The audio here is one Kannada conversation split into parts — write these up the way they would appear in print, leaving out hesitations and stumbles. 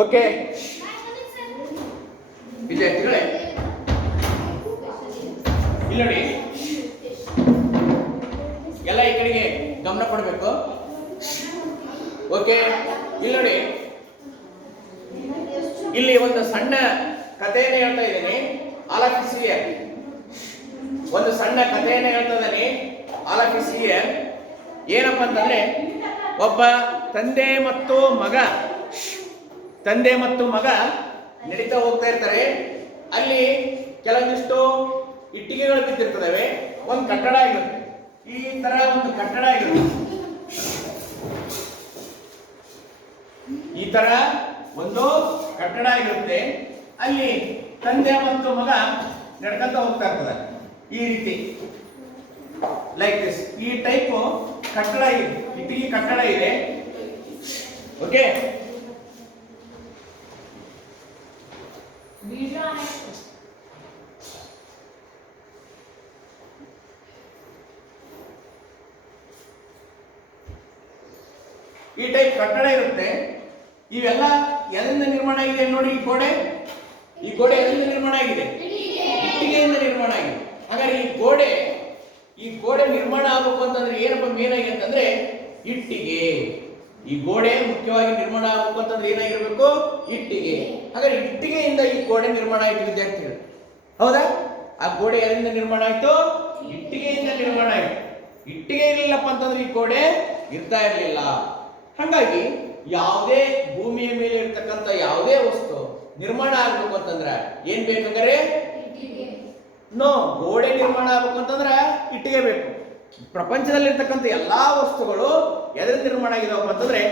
ಓಕೆ ವಿದ್ಯಾರ್ಥಿಗಳೇ, ಇಲ್ಲಿ ನೋಡಿ, ಎಲ್ಲ ಈ ಕಡೆಗೆ ಗಮನ ಕೊಡಬೇಕು. ಓಕೆ, ಇಲ್ಲಿ ನೋಡಿ, ಇಲ್ಲಿ ಒಂದು ಸಣ್ಣ ಕಥೆಯನ್ನು ಹೇಳ್ತಾ ಇದ್ದೀನಿ. ಆಲಕಿಸಿಯ ಒಂದು ಸಣ್ಣ ಕಥೆಯನ್ನು ಹೇಳ್ತಾ ಇದ್ದೀನಿ. ಆಲಕಿಸಿಯ ಏನಪ್ಪ ಅಂತಂದ್ರೆ, ಒಬ್ಬ ತಂದೆ ಮತ್ತು ಮಗ ನಡೀತಾ ಹೋಗ್ತಾ ಇರ್ತಾರೆ. ಅಲ್ಲಿ ಕೆಲವೊಂದಿಷ್ಟು ಇಟ್ಟಿಗೆಗಳು ಬಿದ್ದಿರ್ತವೆ. ಒಂದು ಕಟ್ಟಡ ಆಗಿರುತ್ತೆ, ಈ ತರ ಒಂದು ಕಟ್ಟಡ ಆಗಿರುತ್ತೆ. ಈ ತರ ಒಂದು ಕಟ್ಟಡ ಆಗಿರುತ್ತೆ. ಅಲ್ಲಿ ತಂದೆ ಮತ್ತು ಮಗ ನಡ್ಕೊಂತ ಹೋಗ್ತಾ ಇರ್ತದೆ ಈ ರೀತಿ, ಲೈಕ್ ದಿಸ್. ಈ ಟೈಪ್ ಕಟ್ಟಡ ಇದೆ, ಇಟ್ಟಿಗೆ ಕಟ್ಟಡ ಇದೆ. ಓಕೆ, ಈ ಟೈಪ್ ಕಟ್ಟಡ ಇರುತ್ತೆ. ಇವೆಲ್ಲ ಎದರಿಂದ ನಿರ್ಮಾಣ ಆಗಿದೆ ನೋಡಿ. ಈ ಗೋಡೆ ಎದರಿಂದ ನಿರ್ಮಾಣ ಆಗಿದೆ? ಇಟ್ಟಿಗೆಯಿಂದ ನಿರ್ಮಾಣ ಆಗಿದೆ. ಹಾಗಾದ್ರೆ ಈ ಗೋಡೆ ನಿರ್ಮಾಣ ಆಗಬೇಕು ಅಂತಂದ್ರೆ ಏನಪ್ಪ ಮೇನ್ ಆಗಿ ಅಂತಂದ್ರೆ ಇಟ್ಟಿಗೆ. ಈ ಗೋಡೆ ಮುಖ್ಯವಾಗಿ ನಿರ್ಮಾಣ ಆಗಬೇಕು ಅಂತಂದ್ರೆ ಏನಾಗಿರ್ಬೇಕು? ಇಟ್ಟಿಗೆ. ಹಾಗಾದ್ರೆ ಇಟ್ಟಿಗೆಯಿಂದ ಈ ಗೋಡೆ ನಿರ್ಮಾಣ ಆಯ್ತು ವಿದ್ಯಾರ್ಥಿಗಳು, ಹೌದಾ? ಆ ಗೋಡೆ ಎದರಿಂದ ನಿರ್ಮಾಣ ಆಯ್ತು? ಇಟ್ಟಿಗೆಯಿಂದ ನಿರ್ಮಾಣ ಆಯ್ತು. ಇಟ್ಟಿಗೆ ಇರಲಿಲ್ಲಪ್ಪ ಅಂತಂದ್ರೆ ಈ ಗೋಡೆ ಇರ್ತಾ ಇರಲಿಲ್ಲ. ಹಾಗಾಗಿ ಯಾವುದೇ ಭೂಮಿಯ ಮೇಲೆ ಇರ್ತಕ್ಕಂಥ ಯಾವುದೇ ವಸ್ತು ನಿರ್ಮಾಣ ಆಗ್ಬೇಕು ಅಂತಂದ್ರೆ ಏನ್ ಬೇಕಾದ್ರೆ ಗೋಡೆ ನಿರ್ಮಾಣ ಆಗ್ಬೇಕು ಅಂತಂದ್ರೆ ಇಟ್ಟಿಗೆ ಬೇಕು. ಪ್ರಪಂಚದಲ್ಲಿರ್ತಕ್ಕಂಥ ಎಲ್ಲಾ ವಸ್ತುಗಳು ಎದರಿಂದ ನಿರ್ಮಾಣ ಆಗಿದಾವಪ್ಪ ಅಂತಂದ್ರೆ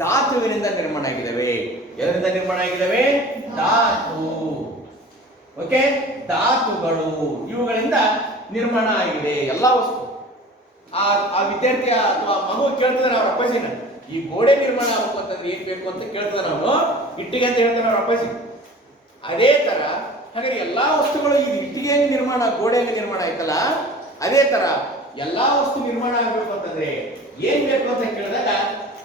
ಧಾತುವಿನಿಂದ ನಿರ್ಮಾಣ ಆಗಿದಾವೆ. ಎದರಿಂದ ನಿರ್ಮಾಣ ಆಗಿದಾವೆ? ಧಾತು. ಓಕೆ, ಧಾತುಗಳು, ಇವುಗಳಿಂದ ನಿರ್ಮಾಣ ಆಗಿದೆ ಎಲ್ಲಾ ವಸ್ತು. ಆ ವಿದ್ಯಾರ್ಥಿ ಅಥವಾ ಮಗು ಕೇಳ್ತಿದ್ರೆ ಅವ್ರ ಅಪ್ಪಾಜಿನ, ಈ ಗೋಡೆ ನಿರ್ಮಾಣ ಆಗಬೇಕು ಅಂತಂದ್ರೆ ಏನ್ ಬೇಕು ಅಂತ ಕೇಳ್ತದ. ನಾವು ಇಟ್ಟಿಗೆ ಅಂತ ಹೇಳ್ತಾನೆ ಅವ್ರ ಅಪ್ಪಾಜಿ. ಅದೇ ತರ ಹಾಗಾದ್ರೆ ಎಲ್ಲಾ ವಸ್ತುಗಳು ಈ ಇಟ್ಟಿಗೆಯಲ್ಲಿ ನಿರ್ಮಾಣ, ಗೋಡೆಯಲ್ಲಿ ನಿರ್ಮಾಣ ಆಯ್ತಲ್ಲ, ಅದೇ ತರ ಎಲ್ಲಾ ವಸ್ತು ನಿರ್ಮಾಣ ಆಗಬೇಕು ಅಂತಂದ್ರೆ ಏನ್ ಬೇಕು ಅಂತ ಕೇಳಿದಾಗ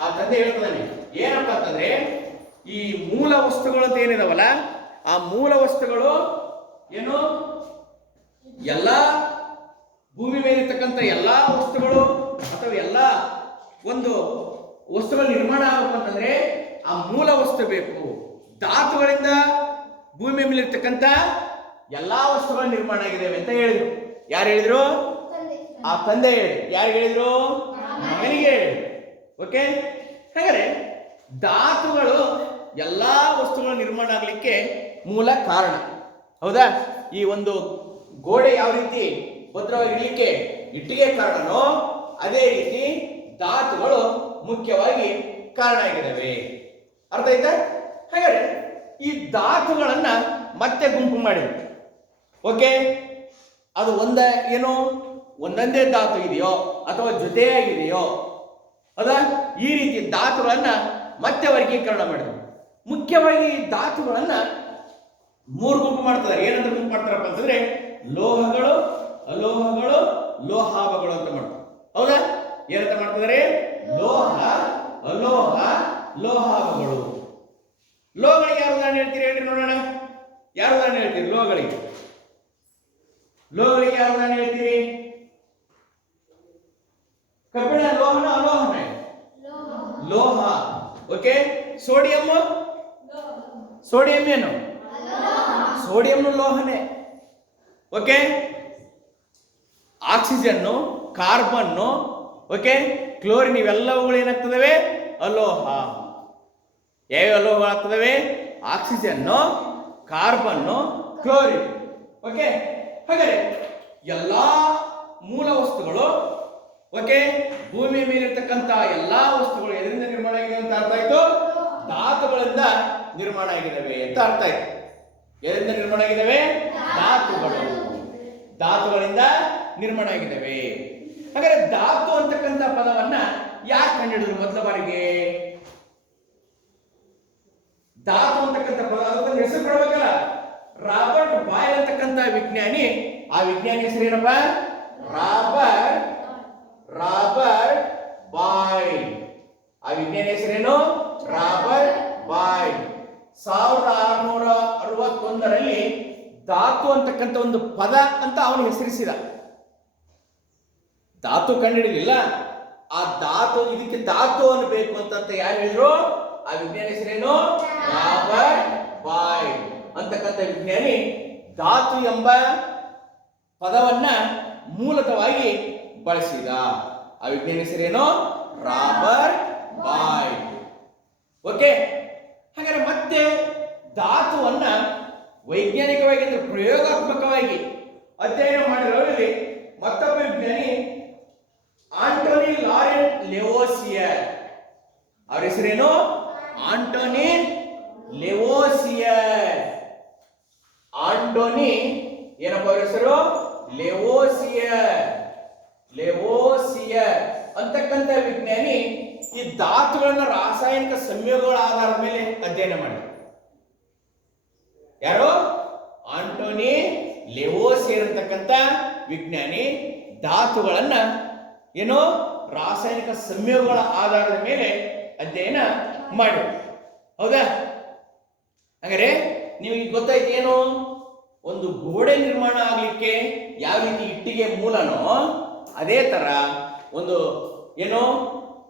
ಆ ತಂದೆ ಹೇಳ್ತಾನೆ, ಏನಪ್ಪ ಅಂತಂದ್ರೆ ಈ ಮೂಲ ವಸ್ತುಗಳು ಅಂತ ಏನಿದಾವಲ್ಲ, ಆ ಮೂಲ ವಸ್ತುಗಳು ಏನು, ಎಲ್ಲಾ ಭೂಮಿ ಮೇಲೆ ಇರ್ತಕ್ಕಂಥ ಎಲ್ಲಾ ವಸ್ತುಗಳು ಅಥವಾ ಎಲ್ಲಾ ಒಂದು ವಸ್ತುಗಳ ನಿರ್ಮಾಣ ಆಗಬೇಕು ಅಂತಂದ್ರೆ ಆ ಮೂಲ ವಸ್ತು ಬೇಕು. ಧಾತುಗಳಿಂದ ಭೂಮಿ ಮೇಲೆ ಇರ್ತಕ್ಕಂಥ ಎಲ್ಲಾ ವಸ್ತುಗಳ ನಿರ್ಮಾಣ ಆಗಿದ್ದೇವೆ ಅಂತ ಹೇಳಿದ್ರು. ಯಾರು ಹೇಳಿದ್ರು? ಆ ತಂದೆ ಹೇಳಿ. ಯಾರು ಹೇಳಿದ್ರು? ಮಗನಿಗೆ ಹೇಳಿ. ಓಕೆ, ಹಾಗಾದ್ರೆ ಧಾತುಗಳು ಎಲ್ಲಾ ವಸ್ತುಗಳ ನಿರ್ಮಾಣ ಆಗ್ಲಿಕ್ಕೆ ಮೂಲ ಕಾರಣ, ಹೌದಾ? ಈ ಒಂದು ಗೋಡೆ ಯಾವ ರೀತಿ ಭದ್ರವಾಗಿರ್ಲಿಕ್ಕೆ ಇಟ್ಟಿಗೆ ಕಾರಣನೋ ಅದೇ ರೀತಿ ಧಾತುಗಳು ಮುಖ್ಯವಾಗಿ ಕಾರಣ ಆಗಿದ್ದಾವೆ. ಅರ್ಥ ಆಯ್ತಾ? ಹಾಗಾದ್ರೆ ಈ ಧಾತುಗಳನ್ನ ಮತ್ತೆ ಗುಂಪು ಮಾಡಿದ್ರು. ಓಕೆ, ಅದು ಒಂದೊಂದೇ ಧಾತು ಇದೆಯೋ ಅಥವಾ ಜೊತೆಯಾಗಿದೆಯೋ, ಹೌದಾ? ಈ ರೀತಿ ಧಾತುಗಳನ್ನ ಮತ್ತೆ ವರ್ಗೀಕರಣ ಮಾಡಿದ್ರು. ಮುಖ್ಯವಾಗಿ ಧಾತುಗಳನ್ನ 3 ಗುಂಪು ಮಾಡ್ತಾರೆ. ಏನಂತ ಗುಂಪು ಮಾಡ್ತಾರಪ್ಪ ಅಂತಂದ್ರೆ ಲೋಹಗಳು, ಅಲೋಹಗಳು, ಲೋಹಾಭಗಳು ಅಂತ ಮಾಡ್ತಾರೆ. ಹೌದಾ? ಏನಂತ ಮಾಡ್ತಿದ್ದಾರೆ? ಲೋಹ, ಅಲೋಹ, ಲೋಹಾಭಗಳು. ಲೋಹಗಳಿಗೆ ಯಾರು ಉದಾಹರಣೆ ಹೇಳ್ತೀರಿ? ಹೇಳ್ರಿ ನೋಡೋಣ. ಯಾರು ಉದಾಹರಣೆ ಹೇಳ್ತೀರಿ ಲೋಹಗಳಿಗೆ? ಯಾರು ಉದಾಹರಣೆ ಹೇಳ್ತೀರಿ? ಕಬ್ಬಿಣ ಲೋಹನ ಅಲೋಹನ? ಲೋಹ. ಓಕೆ, ಸೋಡಿಯಂ ಏನು? ಸೋಡಿಯಂ ಲೋಹನೆ. ಓಕೆ, ಆಕ್ಸಿಜನ್ನು, ಕಾರ್ಬನ್ನು, ಓಕೆ, ಕ್ಲೋರಿನ್, ಇವೆಲ್ಲವುಗಳು ಏನಾಗ್ತದವೆ? ಅಲೋಹ. ಯಾವ ಅಲೋಹಗಳಾಗ್ತದವೆ? ಆಕ್ಸಿಜನ್ನು, ಕಾರ್ಬನ್ನು, ಕ್ಲೋರಿನ್. ಓಕೆ, ಹಾಗಾದ್ರೆ ಎಲ್ಲಾ ಮೂಲ ವಸ್ತುಗಳು, ಓಕೆ, ಭೂಮಿಯ ಮೇಲಿರ್ತಕ್ಕಂಥ ಎಲ್ಲಾ ವಸ್ತುಗಳು ಎದರಿಂದ ನಿರ್ಮಾಣ ಆಗಿದೆ ಅಂತ ಅರ್ಥ ಆಯ್ತು? ಧಾತುಗಳಿಂದ ನಿರ್ಮಾಣ ಆಗಿದ್ದಾವೆ ಅಂತ ಅರ್ಥ ಆಯ್ತು. ಎದರಿಂದ ನಿರ್ಮಾಣ ಆಗಿದ್ದಾವೆ? ಧಾತುಗಳಿಂದ ನಿರ್ಮಾಣ ಆಗಿದ್ದಾವೆ. ಹಾಗಾದ್ರೆ ಧಾತು ಅಂತಕ್ಕಂಥ ಪದವನ್ನ ಯಾಕೆ ಕಂಡುಹಿಡಿದ್ರು ಮೊದಲ ಬಾರಿಗೆ? ಧಾತು ಅಂತಕ್ಕಂಥ ಪದ, ಅದಕ್ಕೊಂದು ಹೆಸರು ಕೊಡಬೇಕಲ್ಲ. ರಾಬರ್ಟ್ ಬಾಯ್ಲ್ ಅಂತಕ್ಕಂಥ ವಿಜ್ಞಾನಿ, ಆ ವಿಜ್ಞಾನಿ ಹೆಸರು ಏನಪ್ಪ? Robert boil. ಆ ವಿಜ್ಞಾನಿ ಹೆಸರೇನು? Robert boil. 1661ರಲ್ಲಿ ಧಾತು ಅಂತಕ್ಕಂಥ ಒಂದು ಪದ ಅಂತ ಅವನು ಹೆಸರಿಸಿದ. ಧಾತು ಕಂಡುಹಿಡಿಲಿಲ್ಲ, ಆ ಧಾತು ಇದಕ್ಕೆ ಧಾತು ಅನ್ನಬೇಕು ಅಂತ ಯಾರು ಹೇಳಿದ್ರು? ಆ ವಿಜ್ಞಾನಿ ಹೆಸರೇನು? ರಾಬರ್ಟ್ ಬಾಯ್ಡ್ ಅಂತಕ್ಕಂಥ ವಿಜ್ಞಾನಿ ಧಾತು ಎಂಬ ಪದವನ್ನ ಮೂಲತವಾಗಿ ಬಳಸಿದ. ಆ ವಿಜ್ಞಾನಿ ಹೆಸರೇನು? Robert boiled. ಓಕೆ, ಹಾಗಾದ್ರೆ ಮತ್ತೆ ಧಾತುವನ್ನ ವೈಜ್ಞಾನಿಕವಾಗಿ ಅಂದ್ರೆ ಪ್ರಯೋಗಾತ್ಮಕವಾಗಿ ಅಧ್ಯಯನ ಮಾಡಿರೋರಲ್ಲಿ ಮತ್ತೊಬ್ಬ ವಿಜ್ಞಾನಿ ಆಂಟೋನಿ ಲಾರೆಂಟ್ ಲೆವೋಸಿಯರ್. ಅವ್ರ ಹೆಸರೇನು? ಆಂಟೋನಿ ಲೆವೋಸಿಯರ್. ಆಂಟೋನಿ ಏನಪ್ಪ ಅವ್ರ ಹೆಸರು? ಲೆವೋಸಿಯರ್. ಲೆವೋಸಿಯರ್ ಅಂತಕ್ಕಂಥ ವಿಜ್ಞಾನಿ ಈ ಧಾತುಗಳನ್ನ ರಾಸಾಯನಿಕ ಸಂಯೋಗಗಳ ಆಧಾರದ ಮೇಲೆ ಅಧ್ಯಯನ ಮಾಡಿದ. ಯಾರು? ಆಂಟೋನಿ ಲೆವೋಸಿಯರ್ ಅಂತಕ್ಕಂಥ ವಿಜ್ಞಾನಿ ಧಾತುಗಳನ್ನ ಏನು ರಾಸಾಯನಿಕ ಸಂಯೋಗಗಳ ಆಧಾರದ ಮೇಲೆ ಅಧ್ಯಯನ ಮಾಡಿ. ಹೌದಾ? ಹಾಗಾದ್ರೆ ನಿಮಗೆ ಗೊತ್ತಾಯ್ತು ಏನು? ಒಂದು ಗೋಡೆ ನಿರ್ಮಾಣ ಆಗ್ಲಿಕ್ಕೆ ಯಾವ ರೀತಿ ಇಟ್ಟಿಗೆ ಮೂಲನೋ ಅದೇ ತರ ಒಂದು ಏನು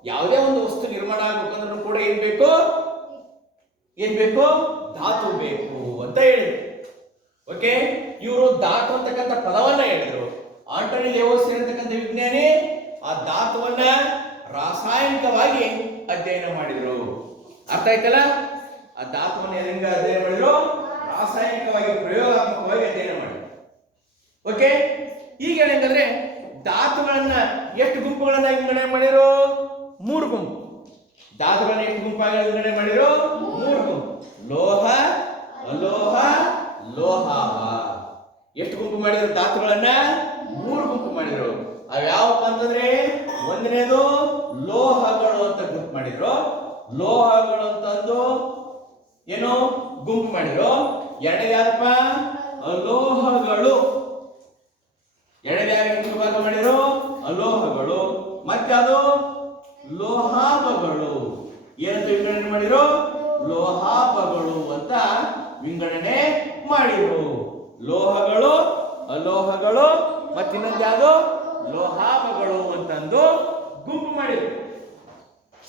ಯಾವುದೇ ಒಂದು ವಸ್ತು ನಿರ್ಮಾಣ ಆಗ್ಬೇಕಂದ್ರೂ ಕೂಡ ಏನ್ ಬೇಕು? ಧಾತು ಬೇಕು ಅಂತ ಹೇಳಿದ್ರು. ಓಕೆ, ಇವರು ಧಾತು ಅಂತಕ್ಕಂಥ ಪದವನ್ನ ಹೇಳಿದ್ರು. ಆಂಟೋನಿ ಲೆವೋಸಿಯರ್ ಅಂತಕ್ಕಂಥ ವಿಜ್ಞಾನಿ ಆ ಧಾತುವನ್ನ ರಾಸಾಯನಿಕವಾಗಿ ಅಧ್ಯಯನ ಮಾಡಿದ್ರು. ಅರ್ಥ ಆಯ್ತಲ್ಲ? ಆ ಧಾತುವನ್ನ ಹೆಂಗ ಅಧ್ಯಯನ ಮಾಡಿದ್ರು? ರಾಸಾಯನಿಕವಾಗಿ ಪ್ರಯೋಗಾತ್ಮಕವಾಗಿ ಅಧ್ಯಯನ ಮಾಡಿದ್ರು. ಓಕೆ, ಈಗ ಏನಂದ್ರೆ ಧಾತುಗಳನ್ನ ಎಷ್ಟು ಗುಂಪುಗಳನ್ನ ವಿಂಗಡಣೆ ಮಾಡಿರೋ? 3 ಗುಂಪು. ಧಾತುಗಳನ್ನ ಎಷ್ಟು ಗುಂಪಾಗಿ ವಿಂಗಡಣೆ ಮಾಡಿರೋ? 3 ಗುಂಪು. ಲೋಹ, ಅಲೋಹ, ಲೋಹಾವ. ಎಷ್ಟು ಗುಂಪು ಮಾಡಿದ್ರು ಧಾತುಗಳನ್ನ? 3 ಗುಂಪು ಮಾಡಿದ್ರು. ಅವ್ಯಾವಪ್ಪ ಅಂತಂದ್ರೆ ಒಂದನೇದು ಲೋಹಗಳು ಅಂತ ಗುಂಪು ಮಾಡಿದ್ರು. ಲೋಹಗಳು ಅಂತಂದು ಏನು ಗುಂಪು ಮಾಡಿದ್ರು. ಎರಡನೇ ಯಾರಪ್ಪ? ಅಲೋಹಗಳು. ಎರಡನೇ ಯಾರಿಗೆ ಭಾಗ ಮಾಡಿದ್ರು? ಅಲೋಹಗಳು. ಮತ್ತೆ ಅದು ಲೋಹಾಪಗಳು. ಏನಂತ ವಿಂಗಡಣೆ ಮಾಡಿದ್ರು? ಲೋಹಾಪಗಳು ಅಂತ ವಿಂಗಡಣೆ ಮಾಡಿರು. ಲೋಹಗಳು, ಅಲೋಹಗಳು, ಮತ್ತಿನ್ನೊಂದು ಯಾವುದು? ಲೋಹಾಪಗಳು ಅಂತಂದು ಗುಂಪು ಮಾಡಿದ್ರು.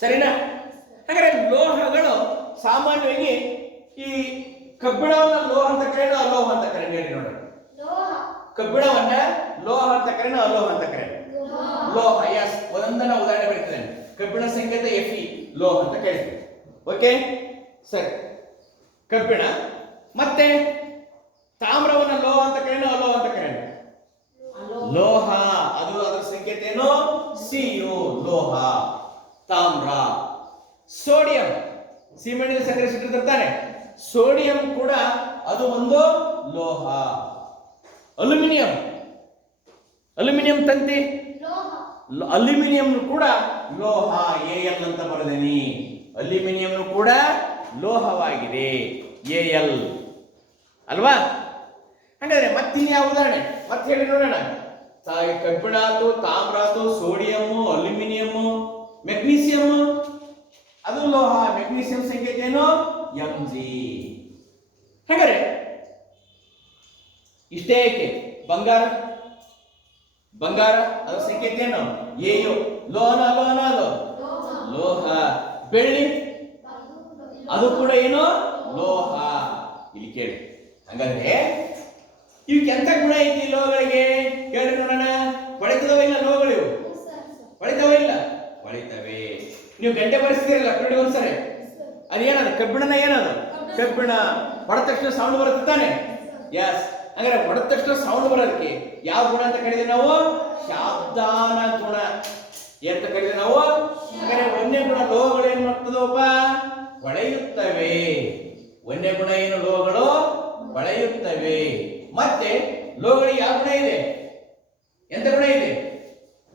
ಸರಿನಾ? ಹಾಗಾದ್ರೆ ಲೋಹಗಳು ಸಾಮಾನ್ಯವಾಗಿ ಈ ಕಬ್ಬಿಣವನ್ನ ಲೋಹ ಅಂತ ಕರೆಯೋಣ, ಅಲೋಹ ಅಂತ ಕರೆಯೋಣ. ಹೇಳಿ ನೋಡೋಣ. ಕಬ್ಬಿಣವನ್ನ ಲೋಹ ಅಂತ ಕರೆಯೋಣ, ಅಲೋಹ ಅಂತ ಕರೆಯೋಣ? ಲೋಹ. ಎಸ್, ಒಂದೊಂದನ್ನ ಉದಾಹರಣೆ ಬರೀತೇನೆ. ಕಬ್ಬಿಣ ಸಂಕೇತ Fe, ಲೋಹ ಅಂತ ಕೇಳ್ತೀವಿ. ಓಕೆ, ಸರಿ. ಕಬ್ಬಿಣ. ಮತ್ತೆ ತಾಮ್ರವನ್ನ ಲೋಹ ಅಂತ ಕರೆಯೋಣ, ಅಲೋಹ ಅಂತ ಕರೆಯೋಣ? ಲೋಹ. ಅದು ಅದರ ಸಂಕೇತ ಏನು? Cu, ಲೋಹ, ತಾಮ್ರ. Sodium, cement ಸಂಗ್ರಹಿಸಿಟ್ಟಿರ್ತಾನೆ. ಸೋಡಿಯಂ ಕೂಡ ಅದು ಒಂದು ಲೋಹ. ಅಲ್ಯೂಮಿನಿಯಂ, ಅಲ್ಯೂಮಿನಿಯಂ ತಂತಿ, ಅಲ್ಯೂಮಿನಿಯಂ ಕೂಡ ಲೋಹ. Al ಅಂತ ಬರೆದೇನಿ. ಅಲ್ಯೂಮಿನಿಯಂ ಕೂಡ ಲೋಹವಾಗಿದೆ, Al ಅಲ್ವಾ? ಹಾಗಾದ್ರೆ ಮತ್ತಿನ್ಯಾವ ಉದಾಹರಣೆ ಮತ್ತೆ ಹೇಳಿ ನೋಡೋಣ. ಕಬ್ಬಿಣ ಆತು, ತಾಮ್ರ ಆತು, ಸೋಡಿಯಂ, ಅಲ್ಯೂಮಿನಿಯಂ, ಮೆಗ್ನೀಸಿಯಂ, ಅದು ಲೋಹ. ಮೆಗ್ನೀಸಿಯಂ ಸಂಕೇತ ಏನು? Mg. ಹಾಗಾದ್ರೆ ಇಷ್ಟೇ ಏಕೆ? ಬಂಗಾರ, ಬಂಗಾರ ಅದರ ಸಂಕೇತ ಏನು? Au. ಲೋಹನ, ಅಲೋಹನ? ಅದು ಲೋಹ. ಬೆಳ್ಳಿ, ಅದು ಕೂಡ ಏನು? ಲೋಹ. ಇಲ್ಲಿ ಕೇಳಿ. ಹಾಗಾದ್ರೆ ಇವಕ್ಕೆ ಎಂತ ಗುಣ ಐತಿ ಲೋಹಗಳಿಗೆ? ಕೇಳಿ ನೋಡೋಣ. ಹೊಳಿತದವ ಇಲ್ಲ ಲೋಹಗಳು? ಇವು ಹೊಳಿತವ ಇಲ್ಲ? ಹೊಳಿತವೆ. ನೀವು ಗಂಟೆ ಬರೆಸ್ತೀರಲ್ಲ ಕರಡಿ ಒಂದ್ಸರಿ, ಅದೇನದು? ಕಬ್ಬಿಣನ. ಏನದು? ಕಬ್ಬಿಣ. ಹೊಡೆದ ತಕ್ಷಣ ಸೌಂಡ್ ಬರುತ್ತೆ ತಾನೆ? ಎಸ್. ಹಾಗಾದ್ರೆ ಹೊಡೆದ ತಕ್ಷಣ ಸೌಂಡ್ ಬರೋದಕ್ಕೆ ಯಾವ ಗುಣ ಅಂತ ಕರೀತೀವಿ ನಾವು? ಶಾಬ್ದಾನ ಗುಣ. ಏನಂತ ಕರೀತೀವಿ ನಾವು? ಹಾಗಾದ್ರೆ ಒಂದೇ ಗುಣ ಲೋಹಗಳು ಏನ್ ಮಾಡ್ತದವಪ್ಪ? ಹೊಳೆಯುತ್ತವೆ. ಒಂದೇ ಗುಣ ಏನು? ಲೋಹಗಳು ಹೊಳೆಯುತ್ತವೆ. ಮತ್ತೆ ಲೋಹಗಳಿಗೆ ಯಾವ ಗುಣ ಇದೆ? ಎಂತ ಗುಣ ಇದೆ?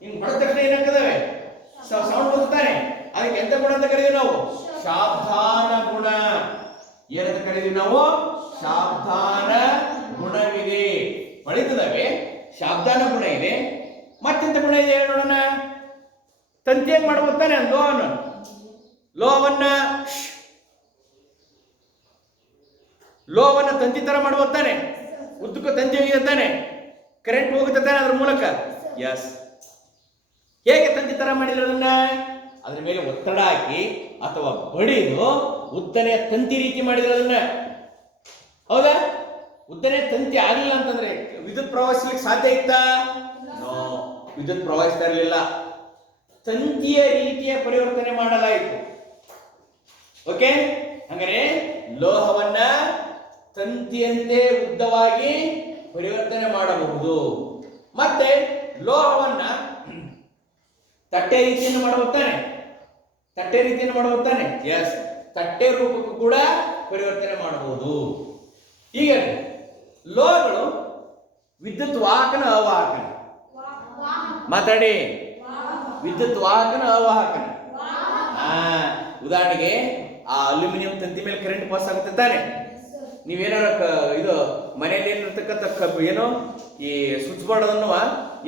ಹಿಂಗ್ ಹೊಡೆದ ತಕ್ಷಣ ಏನಾಗ್ತದವೆ? ಸೌಂಡ್ ಬರುತ್ತಾನೆ. ಅದಕ್ಕೆ ಎಂತ ಗುಣ ಅಂತ ಕರೀತೀವಿ ನಾವು? ಶಾಬ್ದಾನ ಗುಣ. ಏನಂತ ಕರೀತೀವಿ ನಾವು? ಶಾಬ್ದಾನ ಗುಣವಿದೆ. ಹೊಳಿತದವೆ, ಶಾಬ್ದಾನ ಗುಣ ಇದೆ. ಮತ್ತೆಂತ ಗುಣ ಇದೆ ಹೇಳಿ ನೋಡೋಣ. ತಂತಿ ಏನ್ ಮಾಡ್ಬೋತಾನೆ? ಲೋಹವನ್ನ ಲೋಹವನ್ನು ತಂತಿ ತರ ಮಾಡುವ ತಾನೆ, ಉದ್ದಕ್ಕೂ ತಂತಿ ಹೋಗಿದೆ ತಾನೆ, ಕರೆಂಟ್ ಹೋಗುತ್ತೆ ತಾನೆ ಅದ್ರ ಮೂಲಕ. ಎಸ್. ಹೇಗೆ ತಂತಿ ತರ ಮಾಡಿದ್ರು ಅದನ್ನ? ಅದ್ರ ಮೇಲೆ ಒತ್ತಡ ಹಾಕಿ ಅಥವಾ ಬಡಿದು ಉದ್ದನೆಯ ತಂತಿ ರೀತಿ ಮಾಡಿದ್ರು ಅದನ್ನ. ಹೌದಾ? ಉದ್ದನೆಯ ತಂತಿ ಆಗಲಿಲ್ಲ ಅಂತಂದ್ರೆ ವಿದ್ಯುತ್ ಪ್ರವಹಿಸಲಿಕ್ಕೆ ಸಾಧ್ಯ ಇತ್ತಾ? ನೋ, ವಿದ್ಯುತ್ ಪ್ರವಹಿಸ್ತಾ ಇರಲಿಲ್ಲ. ತಂತಿಯ ರೀತಿಯ ಪರಿವರ್ತನೆ ಮಾಡಲಾಯಿತು. ಓಕೆ, ಹಂಗಾರೆ ಲೋಹವನ್ನ ತಂತಿಯಂತೆ ಉದ್ದವಾಗಿ ಪರಿವರ್ತನೆ ಮಾಡಬಹುದು. ಮತ್ತೆ ಲೋಹವನ್ನ ತಟ್ಟೆ ರೀತಿಯನ್ನು ಮಾಡಬಹುದಾನೆ, ತಟ್ಟೆ ರೀತಿಯನ್ನು ಮಾಡಬಹುದಾನೆ. ಎಸ್, ತಟ್ಟೆ ರೂಪಕ್ಕೂ ಕೂಡ ಪರಿವರ್ತನೆ ಮಾಡಬಹುದು. ಈಗ ಲೋಹಗಳು ವಿದ್ಯುತ್ ವಾಹಕನ ಅವಾಹಕನ? ಮಾತಾಡಿ. ವಿದ್ಯುತ್ ವಾಹಕನ ಅವಾಹಕನ? ಉದಾಹರಣೆಗೆ ಆ ಅಲ್ಯೂಮಿನಿಯಂ ತಂತಿ ಮೇಲೆ ಕರೆಂಟ್ ಪಾಸ್ ಆಗುತ್ತೆ ತಾನೆ. ನೀವೇನಾರ ಇದು ಮನೆಯಲ್ಲಿ ಏನಿರ್ತಕ್ಕಂಥ ಏನೋ ಈ ಸ್ವಿಚ್ ಬೋರ್ಡ್ ಅದನ್ನು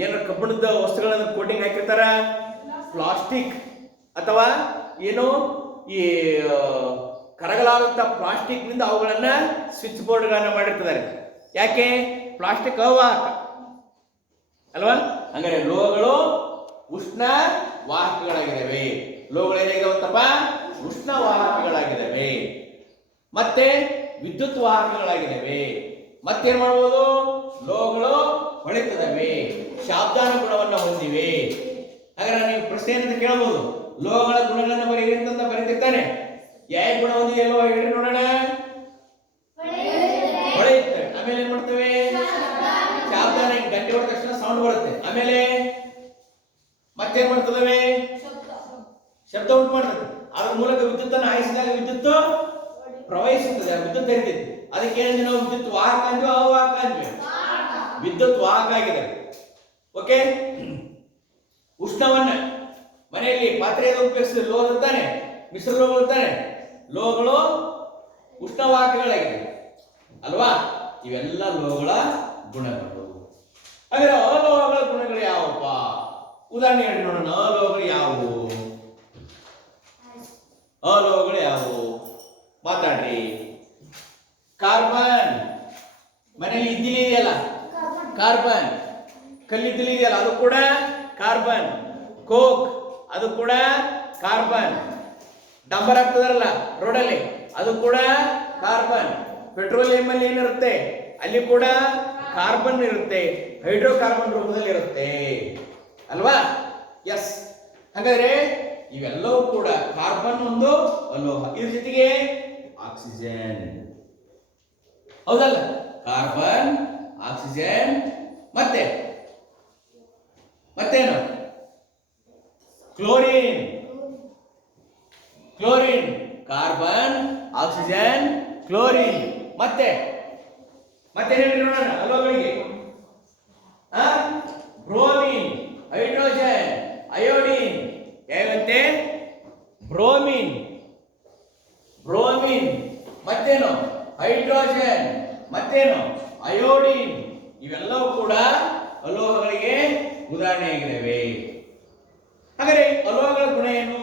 ಏನಾರ ಕಬ್ಬಿಣದ ವಸ್ತುಗಳನ್ನ ಕೋಟಿಂಗ್ ಹಾಕಿರ್ತಾರ, ಪ್ಲಾಸ್ಟಿಕ್ ಅಥವಾ ಏನೋ ಈ ಕರಗಲಾಗುವಂತ ಪ್ಲಾಸ್ಟಿಕ್ ನಿಂದ ಅವುಗಳನ್ನ ಸ್ವಿಚ್ ಬೋರ್ಡ್ಗಳನ್ನ ಮಾಡಿರ್ತಿದ್ದಾರೆ. ಯಾಕೆ? ಪ್ಲಾಸ್ಟಿಕ್ ಅವಾಹಕ ಅಲ್ವಾ? ಹಂಗಾರೆ ಲೋಹಗಳು ಉಷ್ಣ ವಾಹಕಗಳಾಗಿದ್ದಾವೆ. ಲೋಹಗಳು ಏನಾಗಿದಾವಂತಪ್ಪ? ಉಷ್ಣ ವಾಹಕಗಳಾಗಿದ್ದಾವೆ. ಮತ್ತೆ ವಿದ್ಯುತ್ ವಾಹಕಗಳಾಗಿದ್ದಾವೆ. ಮತ್ತೇನ್ ಮಾಡಬಹುದು? ಲೋಹಗಳು ಹೊಳಿತದವೆ, ಶಾಬ್ದಾನುಗುಣವನ್ನು ಹೊಂದಿವೆ. ಹಾಗಾದ್ರೆ ನೀವು ಪ್ರಶ್ನೆಯನ್ನು ಕೇಳಬಹುದು, ಲೋಹಗಳ ಗುಣಗಳನ್ನು ಬರೀರಿ ಅಂತ ಬರೀತಿರ್ತಾನೆ. ಯಾವ ಗುಣ ಹೊಂದಿದೆ ಲೋಹ ಹೇಳಿ ನೋಡೋಣ. ಹೊಳೆಯುತ್ತೆ. ಆಮೇಲೆ ಏನ್ ಮಾಡ್ತೇವೆ? ಶಾಬ್ದಾನ ಗಂಟೆ ಹೊಡೆದ ತಕ್ಷಣ ಸೌಂಡ್ ಬರುತ್ತೆ. ಆಮೇಲೆ ಮತ್ತೇನ್ ಮಾಡ್ತದವೆ? ಶಬ್ದ ಉಂಟು ಮಾಡ್ತದೆ. ಅದ್ರ ಮೂಲಕ ವಿದ್ಯುತ್ ಅನ್ನು ಹಾಯಿಸಿದಾಗ ವಿದ್ಯುತ್ ಪ್ರವಹಿಸುತ್ತದೆ, ವಿದ್ಯುತ್ ಹರಿತೈತಿ. ಅದಕ್ಕೆ ಏನಂದ್ರೆ ನಾವು ವಿದ್ಯುತ್ ವಾಹಕ ಅಂದ್ವಿ, ಅವಾಹಕ ಅಂದ್ವಿ. ವಿದ್ಯುತ್ ವಾಹಕ ಆಗಿದೆ. ಓಕೆ. ಉಷ್ಣವನ್ನ ಮನೆಯಲ್ಲಿ ಪಾತ್ರೆಯನ್ನು ಉಪಯೋಗಿಸಿದ ಲೋಹ ತಾನೆ, ಮಿಶ್ರ ಲೋಹಗಳು ತಾನೆ. ಲೋಹಗಳು ಉಷ್ಣವಾಹಕಗಳಾಗಿದೆ ಅಲ್ವಾ? ಇವೆಲ್ಲ ಲೋಹಗಳ ಗುಣಗಳು. ಹಾಗಾದ್ರೆ ಅಲೋಹಗಳ ಗುಣಗಳು ಯಾವಪ್ಪ? ಉದಾಹರಣೆ ಹೇಳಿ ನೋಡೋಣ. ಅಲೋಹಗಳು ಯಾವುವು? ಅಲೋಹಗಳು ಯಾವುವು? ಮಾತಾಡ್ರಿ. ಕಾರ್ಬನ್ ಮನೆಯಲ್ಲಿ ಇದ್ದಿಲಿ ಇದೆಯಲ್ಲ, ಕಾರ್ಬನ್. ಕಲ್ಲಿದ್ದಲಿ ಇದೆಯಲ್ಲ, ಅದು ಕೂಡ ಕಾರ್ಬನ್. ಕೋಕ್ ಅದು ಕೂಡ ಕಾರ್ಬನ್. ಡಂಬರ್ ಹಾಕ್ತದಾರಲ್ಲ ರೋಡಲ್ಲಿ, ಅದು ಕೂಡ ಕಾರ್ಬನ್. ಪೆಟ್ರೋಲಿಯಂ ಅಲ್ಲಿ ಏನಿರುತ್ತೆ ಅಲ್ಲಿ ಕೂಡ ಕಾರ್ಬನ್ ಇರುತ್ತೆ, ಹೈಡ್ರೋಕಾರ್ಬನ್ ರೂಪದಲ್ಲಿ ಇರುತ್ತೆ ಅಲ್ವಾ? ಎಸ್. ಹಾಗಾದ್ರೆ ಇವೆಲ್ಲವೂ ಕೂಡ ಕಾರ್ಬನ್ ಒಂದು ಅಲೋಹ. ಇದ್ರ ಜೊತೆಗೆ ಆಕ್ಸಿಜನ್, ಹೌದಲ್ಲ? ಕಾರ್ಬನ್, ಆಕ್ಸಿಜನ್, ಮತ್ತೇನು? Chlorine. Chlorine, carbon, oxygen, chlorine. ಮತ್ತೆ ಹೇಳಿ ನೋಡೋಣ ಅಲೋಹಗಳಿಗೆ. Bromine, hydrogen, iodine. ಹೇಗಂತೆ? ಬ್ರೋಮಿನ್, ಮತ್ತೇನು? ಹೈಡ್ರೋಜನ್, ಮತ್ತೇನು? ಅಯೋಡಿನ್. ಇವೆಲ್ಲವೂ ಕೂಡ ಅಲೋಹಗಳಿಗೆ ಉದಾಹರಣೆಯಾಗಿದ್ದಾವೆ. ಹಾಗಾದ್ರೆ ಅಲೋಹಗಳ ಗುಣ ಏನು?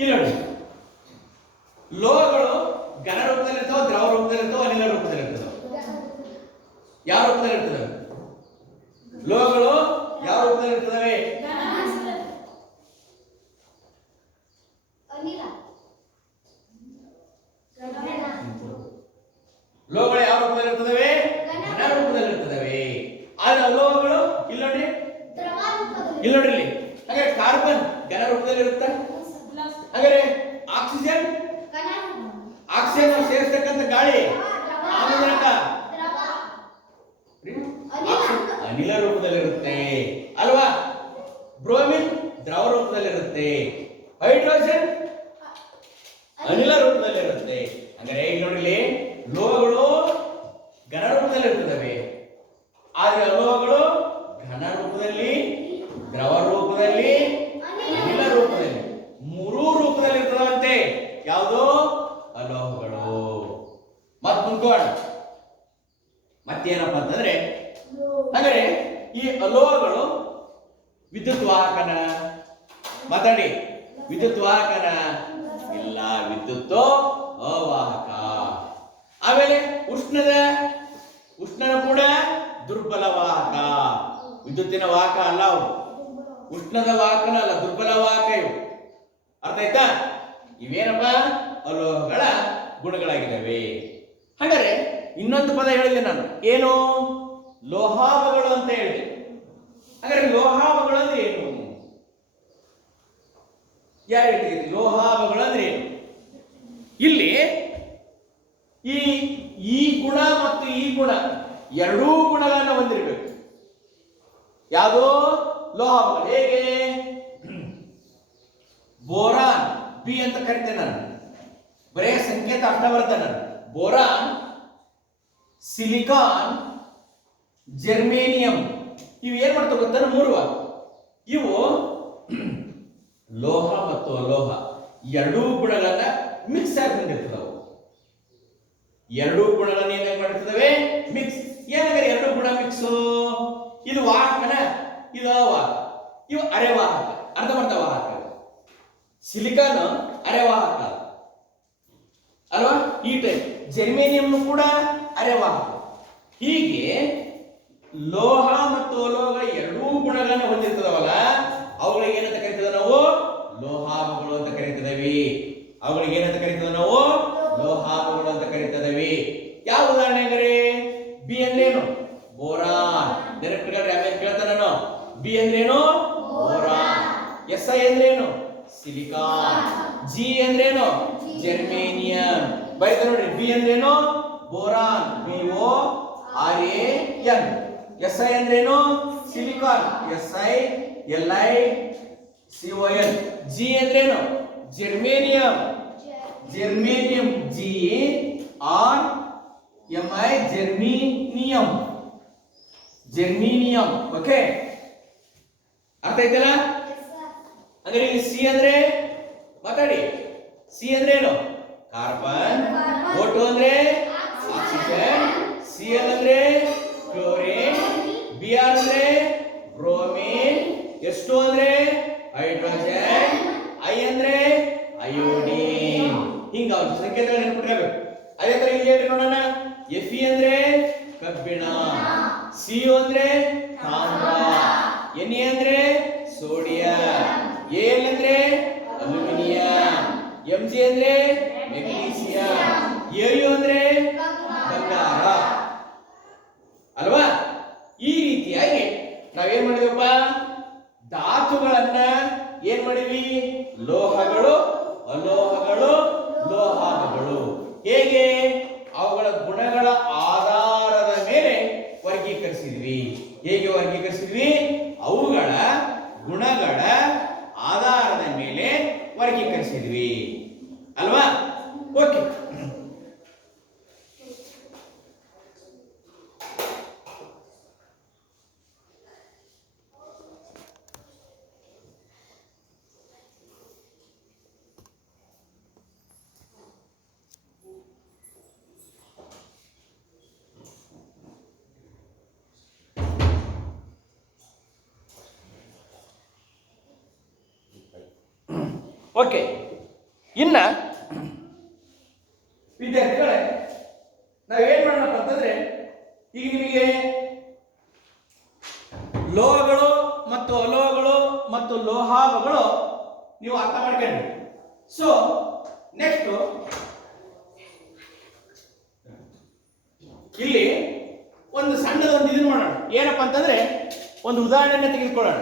ಇಲ್ಲಿ ನೋಡಿ, ಲೋಹಗಳು ಘನ ರೂಪದಲ್ಲಿರ್ತಾವ, ದ್ರವ ರೂಪದಲ್ಲಿರ್ತಾವ, ಅನಿಲ ರೂಪದಲ್ಲಿರ್ತಾವ. ಯಾವ ರೂಪದಲ್ಲಿರ್ತವೆ ಲೋಹಗಳು? ಯಾವ ರೂಪದಲ್ಲಿರ್ತವೆ? ಲೋಹಗಳು ಯಾವ ರೂಪದಲ್ಲಿರ್ತವೆ? ಘನ ರೂಪದಲ್ಲಿರ್ತವೆ. ಆದ್ರೆ ಅಲೋಹಗಳು ಇಲ್ಲಿ ನೋಡ್ರಿ, ಹಾಗೆ ಕಾರ್ಬನ್ ಘನ ರೂಪದಲ್ಲಿರುತ್ತೆ. ಹಾಗಾದ್ರೆ ಆಕ್ಸಿಜನ್ ಸೇರಿಸ್ತಕ್ಕಂಥ ಗಾಳಿ, ಆಮ್ಲಜನಕ ಅನಿಲ ರೂಪದಲ್ಲಿರುತ್ತೆ ಅಲ್ವಾ? ಬ್ರೋಮಿನ್ ದ್ರವ ರೂಪದಲ್ಲಿರುತ್ತೆ, ಹೈಡ್ರೋಜನ್ ಅನಿಲ ರೂಪದಲ್ಲಿರುತ್ತೆ. ಅಂದರೆ ಈಗ ನೋಡಿ, ಲೋಹಗಳು ಘನ ರೂಪದಲ್ಲಿರ್ತವೆ, ಆದರೆ ಅಲೋಹಗಳು ಘನ ರೂಪದಲ್ಲಿ, ದ್ರವ ರೂಪದಲ್ಲಿ, ಅನಿಲ ರೂಪದಲ್ಲಿ, ಮೂರೂ ರೂಪದಲ್ಲಿ ಇರ್ತದಂತೆ. ಯಾವುದು? ಅಲೋಹಗಳು. ಮುಂದ್ಕೋಣ. ಮತ್ತೇನಪ್ಪ ಅಂತಂದ್ರೆ, ಹಾಗಾದ್ರೆ ಈ ಅಲೋಹಗಳು ವಿದ್ಯುತ್ ವಾಹಕನ? ಮಾತಾಡಿ. ವಿದ್ಯುತ್ ವಾಹಕನ? ಇಲ್ಲ, ವಿದ್ಯುತ್ ಅವಾಹಕ. ವಿದ್ಯುತ್ತಿನ ವಾಹಕ ಅಲ್ಲ ಅವು, ಉಷ್ಣದ ವಾಹಕನ ಅಲ್ಲ, ದುರ್ಬಲ ವಾಹಕ ಇವು. ಅರ್ಥ ಆಯ್ತಾ? ಇವೇನಪ್ಪ ಅಲೋಹಗಳ ಗುಣಗಳಾಗಿದ್ದಾವೆ. ಹಾಗಾದ್ರೆ ಇನ್ನೊಂದು ಪದ ಹೇಳಿದೆ ನಾನು, ಏನು? ಲೋಹಾವಗಳು ಅಂತ ಹೇಳಿದೆ. ಹಾಗಾದ್ರೆ ಲೋಹಾವಗಳು ಅಂದ್ರೆ ಏನು? ಯಾರು ಹೇಳ್ತೀರಿ ಲೋಹಾವಗಳು ಅಂದ್ರೆ ಏನು? ಇಲ್ಲಿ ಈ ಗುಣ ಮತ್ತು ಈ ಗುಣ ಎರಡೂ ಗುಣಗಳನ್ನು ಹೊಂದಿರಬೇಕು. ಯಾವುದು? ಲೋಹಾವಗಳು. ಹೇಗೆ? ಬೋರಾನ್ ಬಿ ಅಂತ ಕರಿತೇನೆ ನಾನು, ಬರೇ ಸಂಕೇತ ಅರ್ಥ ಬರುತ್ತೆ ನಾನು. ಬೋರಾನ್, ಸಿಲಿಕಾನ್, ಜರ್ಮೇನಿಯಂ ಇವು ಏನ್ ಮಾಡ್ತಾವ ಗೊತ್ತಾನ? ಮೂರುವ ಇವು ಲೋಹ ಮತ್ತು ಅಲೋಹ ಎರಡೂ ಗುಣಗಳನ್ನ ಮಿಕ್ಸ್ ಆಗಿ ಹೊಂದಿರ್ತದವು. ಎರಡೂ ಗುಣಗಳನ್ನ ಏನ್ ಮಾಡಿರ್ತದವೆ? ಮಿಕ್ಸ್. ಏನಾದ್ರೆ ಎರಡು ಗುಣ ಮಿಕ್ಸ್? ಇದು ವಾಹಕನ, ಇದು ಅವಾಹಕ, ಇವು ಅರೆವಾಹಕ, ಅರ್ಧಮರ್ಧ ವಾಹಕ. ಸಿಲಿಕಾನ್ ಅರೆವಾಹಕ ಅಲ್ವಾ? ಈ ಟೈಪ್ ಜರ್ಮೇನಿಯಂ ಕೂಡ ಅರೆವಾಹಕ. ಹೀಗೆ ಲೋಹ ಮತ್ತು ಅಲೋಹ ಎರಡೂ ಗುಣಗಳನ್ನು ಹೊಂದಿರ್ತದವಲ್ಲ, ಅವುಗಳಿಗೆ ಏನಂತ ಕರೀತದ ನಾವು? ಲೋಹಾವಗಳು ಅಂತ ಕರೀತದವಿ. ಅವುಗಳಿಗೆ ಏನಂತ ಕರೀತದ ನಾವು? ಲೋಹಾವಗಳು ಅಂತ ಕರೀತದವಿ. ಯಾವ ಉದಾಹರಣೆ ಅಂದರೆ? ಬಿ ಅಂದ್ರೇನು? ಬೋರಾನ್. ನೆನಪಿಟ್ಕೊಂಡ್ರೆ ಆಮೇಲೆ ಕೇಳ್ತಾನೆ ನಾನು. ಬಿ ಅಂದ್ರೇನು? ಬೋರಾನ್. ಎಸ್ ಐ ಅಂದ್ರೇನು? ಸಿಲಿಕಾನ್. ಜಿ ಅಂದ್ರೇನು? ಜರ್ಮೇನಿಯಂ. ಬರೀತ ನೋಡ್ರಿ, ಬಿ ಅಂದ್ರೇನು? Boron, BORAN. ಎಸ್ ಐ ಅಂದ್ರೇನು? Silicon, SiLiCon. ಜಿ ಅಂದ್ರೇನು? Germanium, GRMI, germanium. ಓಕೆ, ಅರ್ಥ ಐತಲ್ಲ? ಅಂದ್ರೆ ಇಲ್ಲಿ ಸಿ ಅಂದ್ರೆ ಮಾತಾಡಿ. ಸಿ ಅಂದ್ರೆ ಏನು? ಕಾರ್ಬನ್. O2 ಅಂದ್ರೆ ಆಕ್ಸಿಜನ್. Cl ಅಂದ್ರೆ ಕ್ಲೋರಿನ್. Br ಅಂದ್ರೆ ಬ್ರೋಮಿನ್. S2 ಅಂದ್ರೆ ಹೈಡ್ರೋಜನ್. I ಅಂದ್ರೆ ಅಯೋಡಿನ್. ಹಿಂಗ ಅವ್ರ ಸಂಕೇತಗಳು ನೆನಪಿಟ್ಕೋಬೇಕು. ಅದೇ ತರ ಇಲ್ಲಿ ಹೇಳ್ರಿ ನೋಡೋಣ. Fe ಅಂದ್ರೆ ಕಬ್ಬಿಣ. Co ಅಂದ್ರೆ ತಾಮ್ರ. Na ಅಂದ್ರೆ ಸೋಡಿಯಂ. Al ಅಂದ್ರೆ ಅಲ್ಯೂಮಿನಿಯಂ. Mg ಅಂದ್ರೆ ಮೆಗ್ನೀಸಿಯಂ. Au ಅಂದ್ರೆ ಬಂಗಾರ. ಅಲ್ವಾ? ಈ ರೀತಿಯಾಗಿ ನಾವೇನ್ ಮಾಡಿದಪ್ಪ? ಧಾತುಗಳನ್ನ ಏನ್ ಮಾಡಿವಿ? ಲೋಹಗಳು, ಅಲೋಹಗಳು, ಲೋಹಾವಗಳು. ಹೇಗೆ? ಅವುಗಳ ಗುಣಗಳ ಆಧಾರದ ಮೇಲೆ ವರ್ಗೀಕರಿಸಿದ್ವಿ. ಹೇಗೆ ವರ್ಗೀಕರಿಸಿದ್ವಿ? ಅವುಗಳ ಗುಣಗಳ ಆಧಾರದ ಮೇಲೆ ವರ್ಗೀಕರಿಸಿದ್ವಿ ಅಲ್ವಾ? ಓಕೆ. ಓಕೆ, ಇನ್ನ ವಿದ್ಯಾರ್ಥಿಗಳೇ, ನಾವೇನ್ ಮಾಡೋಣಪ್ಪ ಅಂತಂದ್ರೆ, ಈಗ ನಿಮಗೆ ಲೋಹಗಳು ಮತ್ತು ಅಲೋಹಗಳು ಮತ್ತು ಲೋಹಾವಗಳು ನೀವು ಅರ್ಥ ಮಾಡ್ಕೊಂಡ್ರಿ. ಸೊ ನೆಕ್ಸ್ಟ್ ಇಲ್ಲಿ ಒಂದು ಸಣ್ಣದೊಂದು ಇದನ್ನ ಮಾಡೋಣ. ಏನಪ್ಪಾ ಅಂತಂದ್ರೆ, ಒಂದು ಉದಾಹರಣೆಯನ್ನು ತೆಗೆದುಕೊಳ್ಳೋಣ.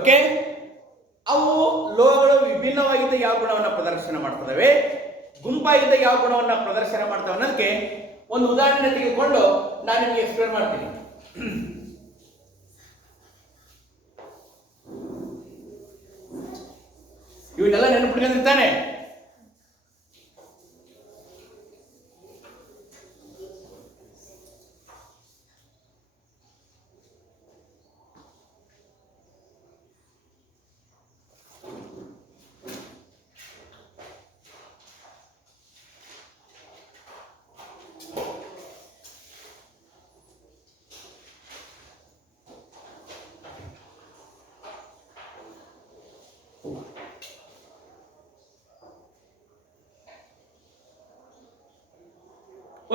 ಓಕೆ, ಅವು ಲೋಹಗಳು ವಿಭಿನ್ನವಾಗಿದ್ದ ಯಾವ ಗುಣವನ್ನು ಪ್ರದರ್ಶನ ಮಾಡ್ತವೆ, ಗುಂಪಾಗಿದ್ದ ಯಾವ ಗುಣವನ್ನು ಪ್ರದರ್ಶನ ಮಾಡ್ತವೆ ಅನ್ನೋದಕ್ಕೆ ಒಂದು ಉದಾಹರಣೆ ತೆಗೆದುಕೊಂಡು ನಾನು ನಿಮಗೆ ಎಕ್ಸ್ಪ್ಲೇನ್ ಮಾಡ್ತೀನಿ. ಇವನ್ನೆಲ್ಲ ನೆನಪಿಟ್ಕೊಂಡಿರ್ತಾನೆ.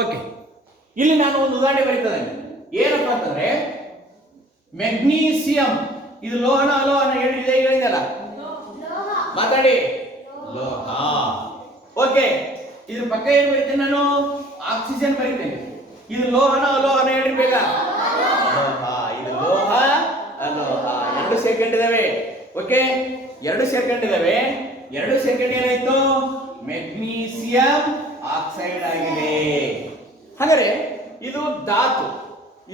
ಓಕೆ, ಇಲ್ಲಿ ನಾನು ಒಂದು ಉದಾಹರಣೆ ಬರೀತೇನೆ. ಏನಪ್ಪಾ ಅಂತಂದ್ರೆ, ಮೆಗ್ನೀಸಿಯಂ ಇದು ಲೋಹನ ಅಲೋಹನ ಹೇಳಿದಲ್ಲ ಮಾತಾಡಿ. ಲೋಹ. ಓಕೆ, ಇದು ಪಕ್ಕ ಏನು ಬರೀತೇನೆ ನಾನು? ಆಕ್ಸಿಜನ್ ಬರೀತೇನೆ. ಇದು ಲೋಹನ ಅಲೋಹನ ಹೇಳಿ ಬೇಗ. ಲೋಹ. ಇದು ಲೋಹ ಅಲೋಹ. 2 ಸೆಕೆಂಡ್ ಇದಾವೆ. ಓಕೆ, 2 ಸೆಕೆಂಡ್ ಇದಾವೆ. 2 ಸೆಕೆಂಡ್ ಏನಾಯ್ತು? ಮೆಗ್ನೀಸಿಯಂ ಆಕ್ಸೈಡ್ ಆಗಿದೆ. ಹಾಗಾದ್ರೆ ಇದು ಧಾತು,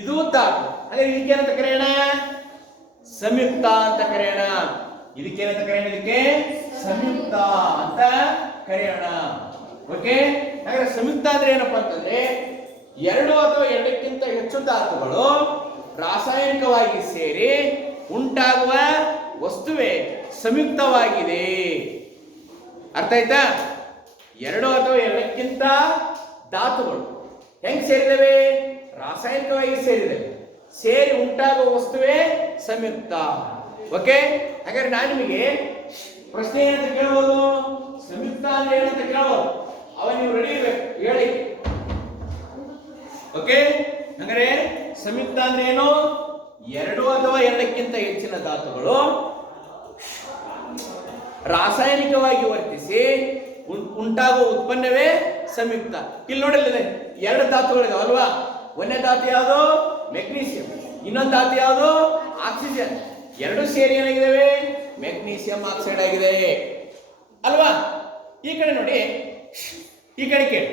ಇದು ಧಾತು. ಹಾಗಾದ್ರೆ ಇದಕ್ಕೇನಂತ ಕರೆಯೋಣ? ಸಂಯುಕ್ತ ಅಂತ ಕರೆಯೋಣ. ಇದಕ್ಕೇನಂತ ಕರೆಯೋಣ? ಇದಕ್ಕೆ ಸಂಯುಕ್ತ ಅಂತ ಕರೆಯೋಣ. ಓಕೆ, ಹಾಗಾದ್ರೆ ಸಂಯುಕ್ತ ಅಂದ್ರೆ ಏನಪ್ಪಾ ಅಂತಂದ್ರೆ 2 ಅಥವಾ 2ಕ್ಕಿಂತ ಹೆಚ್ಚು ಧಾತುಗಳು ರಾಸಾಯನಿಕವಾಗಿ ಸೇರಿ ಉಂಟಾಗುವ ವಸ್ತುವೇ ಸಂಯುಕ್ತವಾಗಿದೆ. ಅರ್ಥ ಆಯ್ತಾ? 2 ಅಥವಾ 2ಕ್ಕಿಂತ ಧಾತುಗಳು ಹೆಂಗ್ ಸೇರಿದವೆ? ರಾಸಾಯನಿಕವಾಗಿ ಸೇರಿದೆ. ಸೇರಿ ಉಂಟಾಗುವ ವಸ್ತುವೇ ಸಂಯುಕ್ತ. ಓಕೆ, ಹಾಗಾದ್ರೆ ನಾನು ನಿಮಗೆ ಪ್ರಶ್ನೆ ಏನಂತ ಕೇಳಬಹುದು? ಸಂಯುಕ್ತ ಅಂದ್ರೆ ಏನಂತ ಕೇಳಬಹುದು. ಅವ ನೀವು ರೆಡಿ ಇರಬೇಕು, ಹೇಳಿ. ಓಕೆ, ಹಾಗಾದ್ರೆ ಸಂಯುಕ್ತ ಅಂದ್ರೆ ಏನು? 2 ಅಥವಾ 2ಕ್ಕಿಂತ ಹೆಚ್ಚಿನ ಧಾತುಗಳು ರಾಸಾಯನಿಕವಾಗಿ ವರ್ತಿಸಿ ಉಂಟಾಗುವ ಉತ್ಪನ್ನವೇ ಸಂಯುಕ್ತ. ಇಲ್ಲಿ ನೋಡಿಲ್ಲಿದೆ 2 ಧಾತುಗಳಿದಾವೆ ಅಲ್ವಾ? ಒಂದನೇ ಧಾತು ಯಾವುದು? ಮೆಗ್ನೀಸಿಯಂ. ಇನ್ನೊಂದು ಧಾತು ಯಾವುದು? ಆಕ್ಸಿಜನ್. 2 ಸೇರಿ ಏನಾಗಿದ್ದಾವೆ? ಮೆಗ್ನೀಸಿಯಂ ಆಕ್ಸೈಡ್ ಆಗಿದೆ ಅಲ್ವಾ? ಈ ಕಡೆ ನೋಡಿ, ಈ ಕಡೆ ಕೇಳಿ.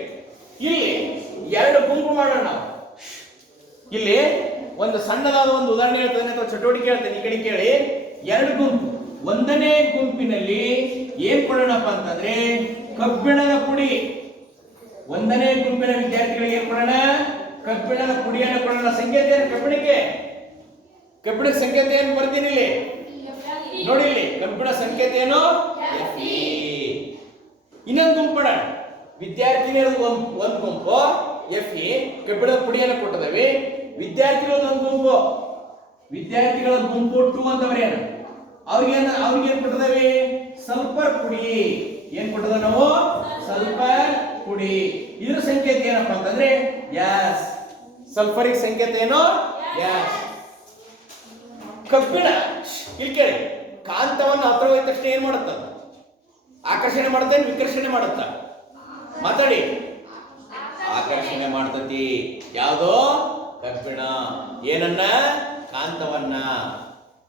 ಇಲ್ಲಿ 2 ಗುಂಪು ಮಾಡೋಣ ನಾವು. ಇಲ್ಲಿ ಒಂದು ಸಣ್ಣದಾದ ಒಂದು ಉದಾಹರಣೆ ಹೇಳ್ತೇನೆ ಅಥವಾ ಚಟುವಟಿಕೆ ಹೇಳ್ತೇನೆ. ಈ ಕಡೆ ಕೇಳಿ. 2 ಗುಂಪು. 1ನೇ ಗುಂಪಿನಲ್ಲಿ ಏನ್ ಕೊಡೋಣಪ್ಪ ಅಂತಂದ್ರೆ ಕಬ್ಬಿಣದ ಪುಡಿ. 1ನೇ ಗುಂಪಿನ ವಿದ್ಯಾರ್ಥಿಗಳಿಗೆ ಏನ್ ಕೊಡೋಣ? ಕಬ್ಬಿಣದ ಪುಡಿಯನ್ನು ಕೊಡೋಣ. ಸಂಕೇತ ಏನು ಕಬ್ಬಿಣಕ್ಕೆ? ಕಬ್ಬಿಣದ ಸಂಕೇತ ಏನು ಬರ್ತೀನಿ ಇಲ್ಲಿ ನೋಡಿ. ಇಲ್ಲಿ ಕಬ್ಬಿಣ ಸಂಕೇತ ಏನು? Fe. ಇನ್ನೊಂದು ಗುಂಪು ಮಾಡೋಣ. ವಿದ್ಯಾರ್ಥಿನಿಯರು ಒಂದು ಗುಂಪು Fe ಕಬ್ಬಿಣದ ಪುಡಿಯನ್ನು ಕೊಟ್ಟಿದ್ದೇವೆ. ವಿದ್ಯಾರ್ಥಿಗಳ ಒಂದು ಗುಂಪು, ವಿದ್ಯಾರ್ಥಿಗಳ ಗುಂಪು 2 ಅಂತ ಬರೆಯೋಣ. ಅವ್ರಿಗೆ ಏನ್ ಕೊಟ್ಟಿದ್ದೇವೆ? ಸಲ್ಫರ್ ಪುಡಿ. ಏನ್ ಕೊಟ್ಟದ ನಾವು? ಸಲ್ಫರ್ ಪುಡಿ. ಇದ್ರ ಸಂಕೇತ ಏನಪ್ಪಾ ಅಂತಂದ್ರೆ ಗ್ಯಾಸ್. ಸಲ್ಫರಿಕ್ ಸಂಕೇತ ಏನು? ಗ್ಯಾಸ್. ಕಬ್ಬಿಣ ಇಲ್ಲಿ ಕೇಳಿ. ಕಾಂತವನ್ನು ಹತ್ರ ಹೋದ ತಕ್ಷಣ ಏನ್ ಮಾಡುತ್ತ? ಆಕರ್ಷಣೆ ಮಾಡುತ್ತೆ, ವಿಕರ್ಷಣೆ ಮಾಡುತ್ತ? ಮಾತಾಡಿ. ಆಕರ್ಷಣೆ ಮಾಡ್ತತಿ. ಯಾವುದು? ಕಬ್ಬಿಣ. ಏನನ್ನ? ಕಾಂತವನ್ನ.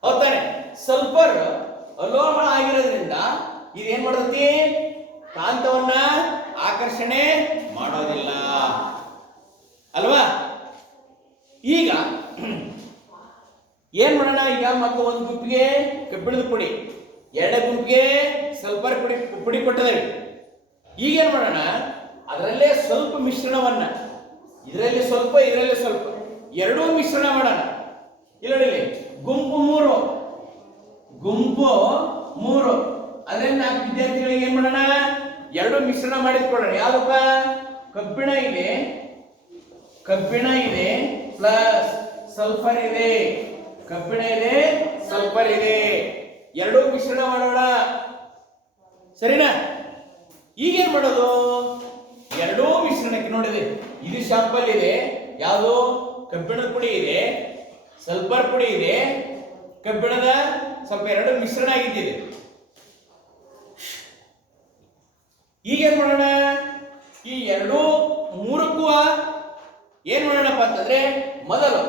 ಹೌದಾನೆ? ಸಲ್ಫರ್ ಅಲೋಹ ಆಗಿರೋದ್ರಿಂದ ಇದೇನ್ ಮಾಡ್ತತಿ? ಕಾಂತವನ್ನ ಆಕರ್ಷಣೆ ಮಾಡೋದಿಲ್ಲ ಅಲ್ವಾ? ಈಗ ಏನ್ ಮಾಡೋಣ? ಈಗ ಮಕ್ಕಳು ಒಂದು ಗುಂಪಿಗೆ ಕಬ್ಬಿಣದ ಪುಡಿ, 2 ಗುಂಪಿಗೆ ಸಲ್ಫರ್ ಪುಡಿ ಕೊಟ್ಟಿದ್ದೇವೆ. ಈಗೇನ್ ಮಾಡೋಣ? ಅದರಲ್ಲೇ ಸ್ವಲ್ಪ ಮಿಶ್ರಣವನ್ನ, ಇದರಲ್ಲಿ ಸ್ವಲ್ಪ ಇದರಲ್ಲಿ ಸ್ವಲ್ಪ, 2 ಮಿಶ್ರಣ ಮಾಡೋಣ. ಇಲ್ಲಿ ಗುಂಪು 3, ಗುಂಪು 3. ಅದರಿಂದ 4 ವಿದ್ಯಾರ್ಥಿಗಳಿಗೆ ಏನ್ ಮಾಡೋಣ? 2 ಮಿಶ್ರಣ ಮಾಡಿದ್ಕೊಳ್ಳೋಣ. ಯಾವ್ದಪ್ಪ? ಕಬ್ಬಿಣ ಇದೆ, ಕಬ್ಬಿಣ ಇದೆ ಪ್ಲಸ್ ಸಲ್ಫರ್ ಇದೆ. ಕಬ್ಬಿಣ ಇದೆ, ಸಲ್ಫರ್ ಇದೆ. 2 ಮಿಶ್ರಣ ಮಾಡೋಣ. ಸರಿನಾ? ಈಗೇನ್ ಮಾಡೋದು? 2 ಮಿಶ್ರಣಕ್ಕೆ ನೋಡಿದೆ. ಇದು ಶಾಂಪಲ್ ಇದೆ. ಯಾವುದು? ಕಬ್ಬಿಣದ ಪುಡಿ ಇದೆ, ಸಲ್ಫರ್ ಪುಡಿ ಇದೆ, ಕಬ್ಬಿಣದ ಸ್ವಲ್ಪ 2 ಮಿಶ್ರಣ ಆಗಿದ್ದಿದೆ. ಈಗೇನ್ ಮಾಡೋಣ? ಈ 2 3ಕ್ಕೂ ಏನ್ ಮಾಡೋಣಪ್ಪ ಅಂತಂದ್ರೆ ಮೊದಲು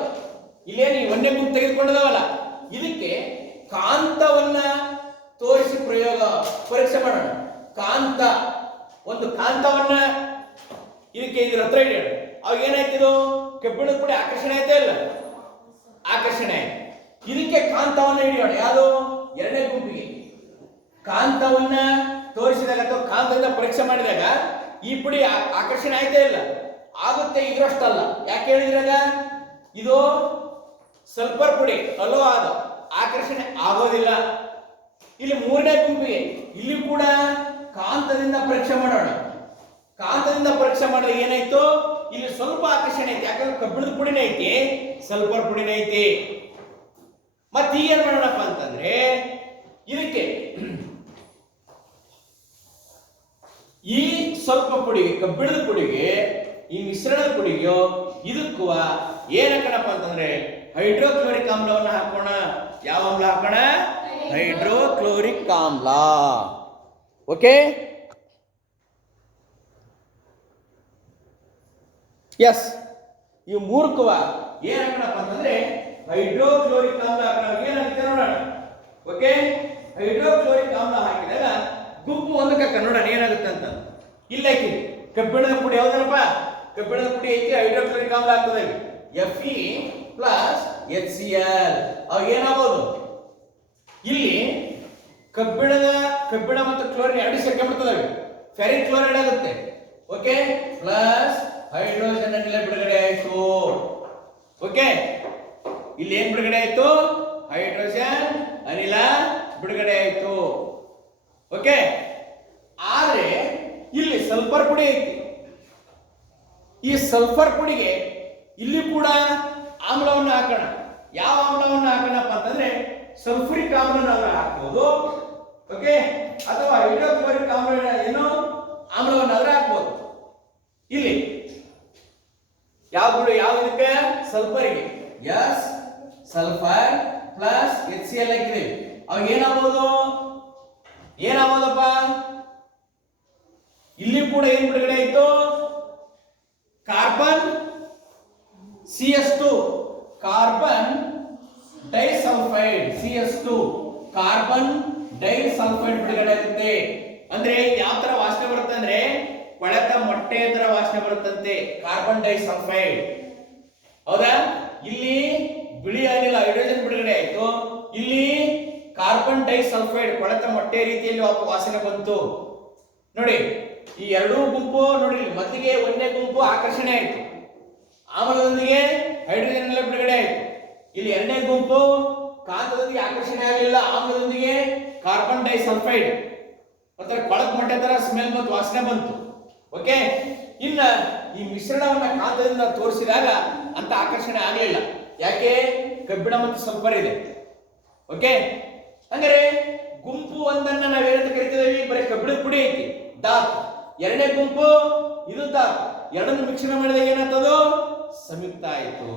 ಇಲ್ಲೇನು 1ನೇ ಗುಂಪು ತೆಗೆದುಕೊಂಡದವಲ್ಲ, ಇದಕ್ಕೆ ಕಾಂತವನ್ನ ತೋರಿಸಿ ಪರೀಕ್ಷೆ ಮಾಡೋಣ. ಕಾಂತ, ಒಂದು ಕಾಂತವನ್ನ ಇದಕ್ಕೆ ಇದ್ರ ಹತ್ರ ಇಡೋಣ. ಅವಾಗ ಏನಾಯ್ತಿದು? ಕಬ್ಬಿಣದ ಪುಡಿ ಆಕರ್ಷಣೆ ಆಯ್ತಾ ಇಲ್ಲ? ಆಕರ್ಷಣೆ. ಇದಕ್ಕೆ ಕಾಂತವನ್ನ ಹಿಡಿಯೋಣ. ಯಾವುದು? 2ನೇ ಗುಂಪಿಗೆ ಕಾಂತವನ್ನ ತೋರಿಸಿದಾಗ ಅಥವಾ ಕಾಂತದಿಂದ ಪರೀಕ್ಷೆ ಮಾಡಿದಾಗ ಈ ಪುಡಿ ಆಕರ್ಷಣೆ ಆಯ್ತಾ ಇಲ್ಲ? ಆಗುತ್ತೆ. ಇದರಷ್ಟಲ್ಲ. ಯಾಕೆ ಹೇಳಿದ್ರಾಗ ಇದು ಸಲ್ಫರ್ ಪುಡಿ ಅಲೋ ಆದ ಆಕರ್ಷಣೆ ಆಗೋದಿಲ್ಲ. ಇಲ್ಲಿ 3ನೇ ಗುಂಪಿಗೆ ಇಲ್ಲಿ ಕೂಡ ಕಾಂತದಿಂದ ಪರೀಕ್ಷೆ ಮಾಡೋಣ. ಕಾಂತದಿಂದ ಪರೀಕ್ಷೆ ಮಾಡಿದಾಗ ಏನಾಯ್ತು? ಇಲ್ಲಿ ಸ್ವಲ್ಪ ಆಕರ್ಷಣೆ ಐತಿ. ಯಾಕಂದ್ರೆ ಕಬ್ಬಿಣದ ಪುಡಿನೇ ಐತಿ, ಸಲ್ಫರ್ ಪುಡಿನೇ ಐತಿ. ಮತ್ತೆ ಈಗ ಏನ್ ಮಾಡೋಣಪ್ಪ ಅಂತಂದ್ರೆ ಇದಕ್ಕೆ ಈ ಸ್ವಲ್ಪ ಪುಡಿಗೆ, ಕಬ್ಬಿಣದ ಪುಡಿಗೆ, ಈ ಮಿಶ್ರಣದ ಪುಡಿಗೆ ಇದಕ್ಕೂ ಏನಕ್ಕಣಪ್ಪ ಅಂತಂದ್ರೆ ಹೈಡ್ರೋಕ್ಲೋರಿಕ್ ಆಮ್ಲವನ್ನು ಹಾಕೋಣ. ಯಾವ ಆಮ್ಲ ಹಾಕೋಣ? ಹೈಡ್ರೋಕ್ಲೋರಿಕ್ ಆಮ್ಲ. Okay, yes. ಈ ಮೂರ್ಖವ ಏನ್ ಹಾಕೋಣಪ್ಪ ಅಂತಂದ್ರೆ ಹೈಡ್ರೋಕ್ಲೋರಿಕ್ ಆಮ್ಲ ಹಾಕೋಣ. ಏನಾಗುತ್ತೆ ನೋಡೋಣ. ಓಕೆ, ಹೈಡ್ರೋಕ್ಲೋರಿಕ್ ಆಮ್ಲ ಹಾಕಿದಾಗ ಗುಂಪು ಒಂದಕ್ಕೆ ನೋಡೋಣ ಏನಾಗುತ್ತೆ ಅಂತ. ಇಲ್ಲ ಹಾಕಿರಿ ಕಬ್ಬಿಣದ ಪುಡಿ ಯಾವ್ದನಪ್ಪ? ಕಬ್ಬಿಣದ ಪುಡಿ ಐತಿ, ಹೈಡ್ರೋಕ್ಲೋರಿಕ್ ಆಮ್ಲ ಆಗ್ತದೆ. Fe plus HCl. ಅವಾಗ ಏನಾಗಬಹುದು? ಇಲ್ಲಿ ಕಬ್ಬಿಣ ಮತ್ತು ಕ್ಲೋರಿನ್ ಎರಡು ಸೇರ್ಕೊಂಡ್ಬಿಡ್ತದೆ, ಫೆರಿಕ್ ಕ್ಲೋರೈಡ್ ಆಗುತ್ತೆ. ಓಕೆ, ಪ್ಲಸ್ ಹೈಡ್ರೋಜನ್ ಅನಿಲ ಬಿಡುಗಡೆ ಆಯ್ತು. ಓಕೆ, ಇಲ್ಲಿ ಏನ್ ಬಿಡುಗಡೆ ಆಯ್ತು? ಹೈಡ್ರೋಜನ್ ಅನಿಲ ಬಿಡುಗಡೆ ಆಯ್ತು. ಓಕೆ, ಆದ್ರೆ ಇಲ್ಲಿ ಸಲ್ಫರ್ ಪುಡಿ ಐತಿ. ಈ ಸಲ್ಫರ್ ಪುಡಿಗೆ ಇಲ್ಲಿ ಕೂಡ ಆಮ್ಲವನ್ನು ಹಾಕೋಣ. ಯಾವ ಆಮ್ಲವನ್ನು ಹಾಕೋಣಪ್ಪ ಅಂತಂದ್ರೆ ಸಲ್ಫ್ಯೂರಿಕ್ ಆಮ್ಲವನ್ನು ಹಾಕಬಹುದು. ಓಕೆ, ಅಥವಾ ಹೈಡ್ರೋಕ್ಲೋರಿಕ್ ಆಮ್ಲ ಏನು ಆಮ್ಲವನ್ನು ಹಾಕಬಹುದು. ಇಲ್ಲಿ ಯಾವ ಇದಕ್ಕೆ? ಸಲ್ಫರ್ಗೆ ಎಸ್ ಸಲ್ಫರ್ ಪ್ಲಸ್ HCl ಹಾಕಿದೆ. ಅವಾಗ ಏನಾಗಬಹುದಪ್ಪ? ಇಲ್ಲಿ ಕೂಡ ಏನ್ ಬಿಡುಗಡೆ ಆಯ್ತು? Carbon CS2, carbon disulphide. CS2 carbon disulphide ಬಿಡುಗಡೆ ಆಗುತ್ತೆ. ಅಂದ್ರೆ ಯಾವ ತರ ವಾಸನೆ ಬರುತ್ತೆ ಅಂದ್ರೆ ಕೊಳೆತ ಮೊಟ್ಟೆ ತರ ವಾಸನೆ ಬರುತ್ತಂತೆ, ಕಾರ್ಬನ್ ಡೈಸಲ್ಫೈಡ್. ಹೌದಾ? ಇಲ್ಲಿ ಬಿಳಿ ಅನಿಲ ಹೈಡ್ರೋಜನ್ ಬಿಡುಗಡೆ ಆಯ್ತು, ಇಲ್ಲಿ ಕಾರ್ಬನ್ ಡೈಸಲ್ಫೈಡ್ ಕೊಳೆತ ಮೊಟ್ಟೆ ರೀತಿಯಲ್ಲಿ ವಾಸನೆ ಬಂತು. ನೋಡಿ, ಈ ಎರಡೂ ಗುಂಪು ನೋಡಿ, ಮೊದಲಿಗೆ ಒಂದೇ ಗುಂಪು ಆಕರ್ಷಣೆ ಆಯ್ತು, ಆಮ್ಲದೊಂದಿಗೆ ಹೈಡ್ರೋಜನ್ ಅನಿಲ ಬಿಡುಗಡೆ ಆಯ್ತು. ಇಲ್ಲಿ ಎರಡನೇ ಗುಂಪು ಕಾಂತದೊಂದಿಗೆ ಆಕರ್ಷಣೆ ಆಗಲಿಲ್ಲ, ಆಮ್ಲದೊಂದಿಗೆ ಕಾರ್ಬನ್ ಡೈಸಲ್ಫೈಡ್ ಮತ್ತೆ ಕೊಳತ ಮೊಟ್ಟೆ ತರ ಸ್ಮೆಲ್ ಮತ್ತು ವಾಸನೆ ಬಂತು. ಓಕೆ, ಇನ್ನ ಈ ಮಿಶ್ರಣವನ್ನ ಕಾಂತದಿಂದ ತೋರಿಸಿದಾಗ ಅಂತ ಆಕರ್ಷಣೆ ಆಗಲಿಲ್ಲ. ಯಾಕೆ? ಕಬ್ಬಿಣ ಮತ್ತು ಸಲ್ಫರ್ ಇದೆ. ಓಕೆ, ಹಂಗಾರೆ ಗುಂಪು ಒಂದನ್ನ ನಾವೇನಂತ ಕರಿತೀವಿ? ಬರೀ ಕಬ್ಬಿಣದ ಪುಡಿ ಐತಿ, ಧಾತು. ಎರಡನೇ ಗುಂಪು ಇದು ಧಾತು. ಎರಡನ್ನು ಮಿಶ್ರಣ ಮಾಡಿದಾಗ ಏನಾಗ್ತದೋ? ಸಂಯುಕ್ತ ಆಯಿತು.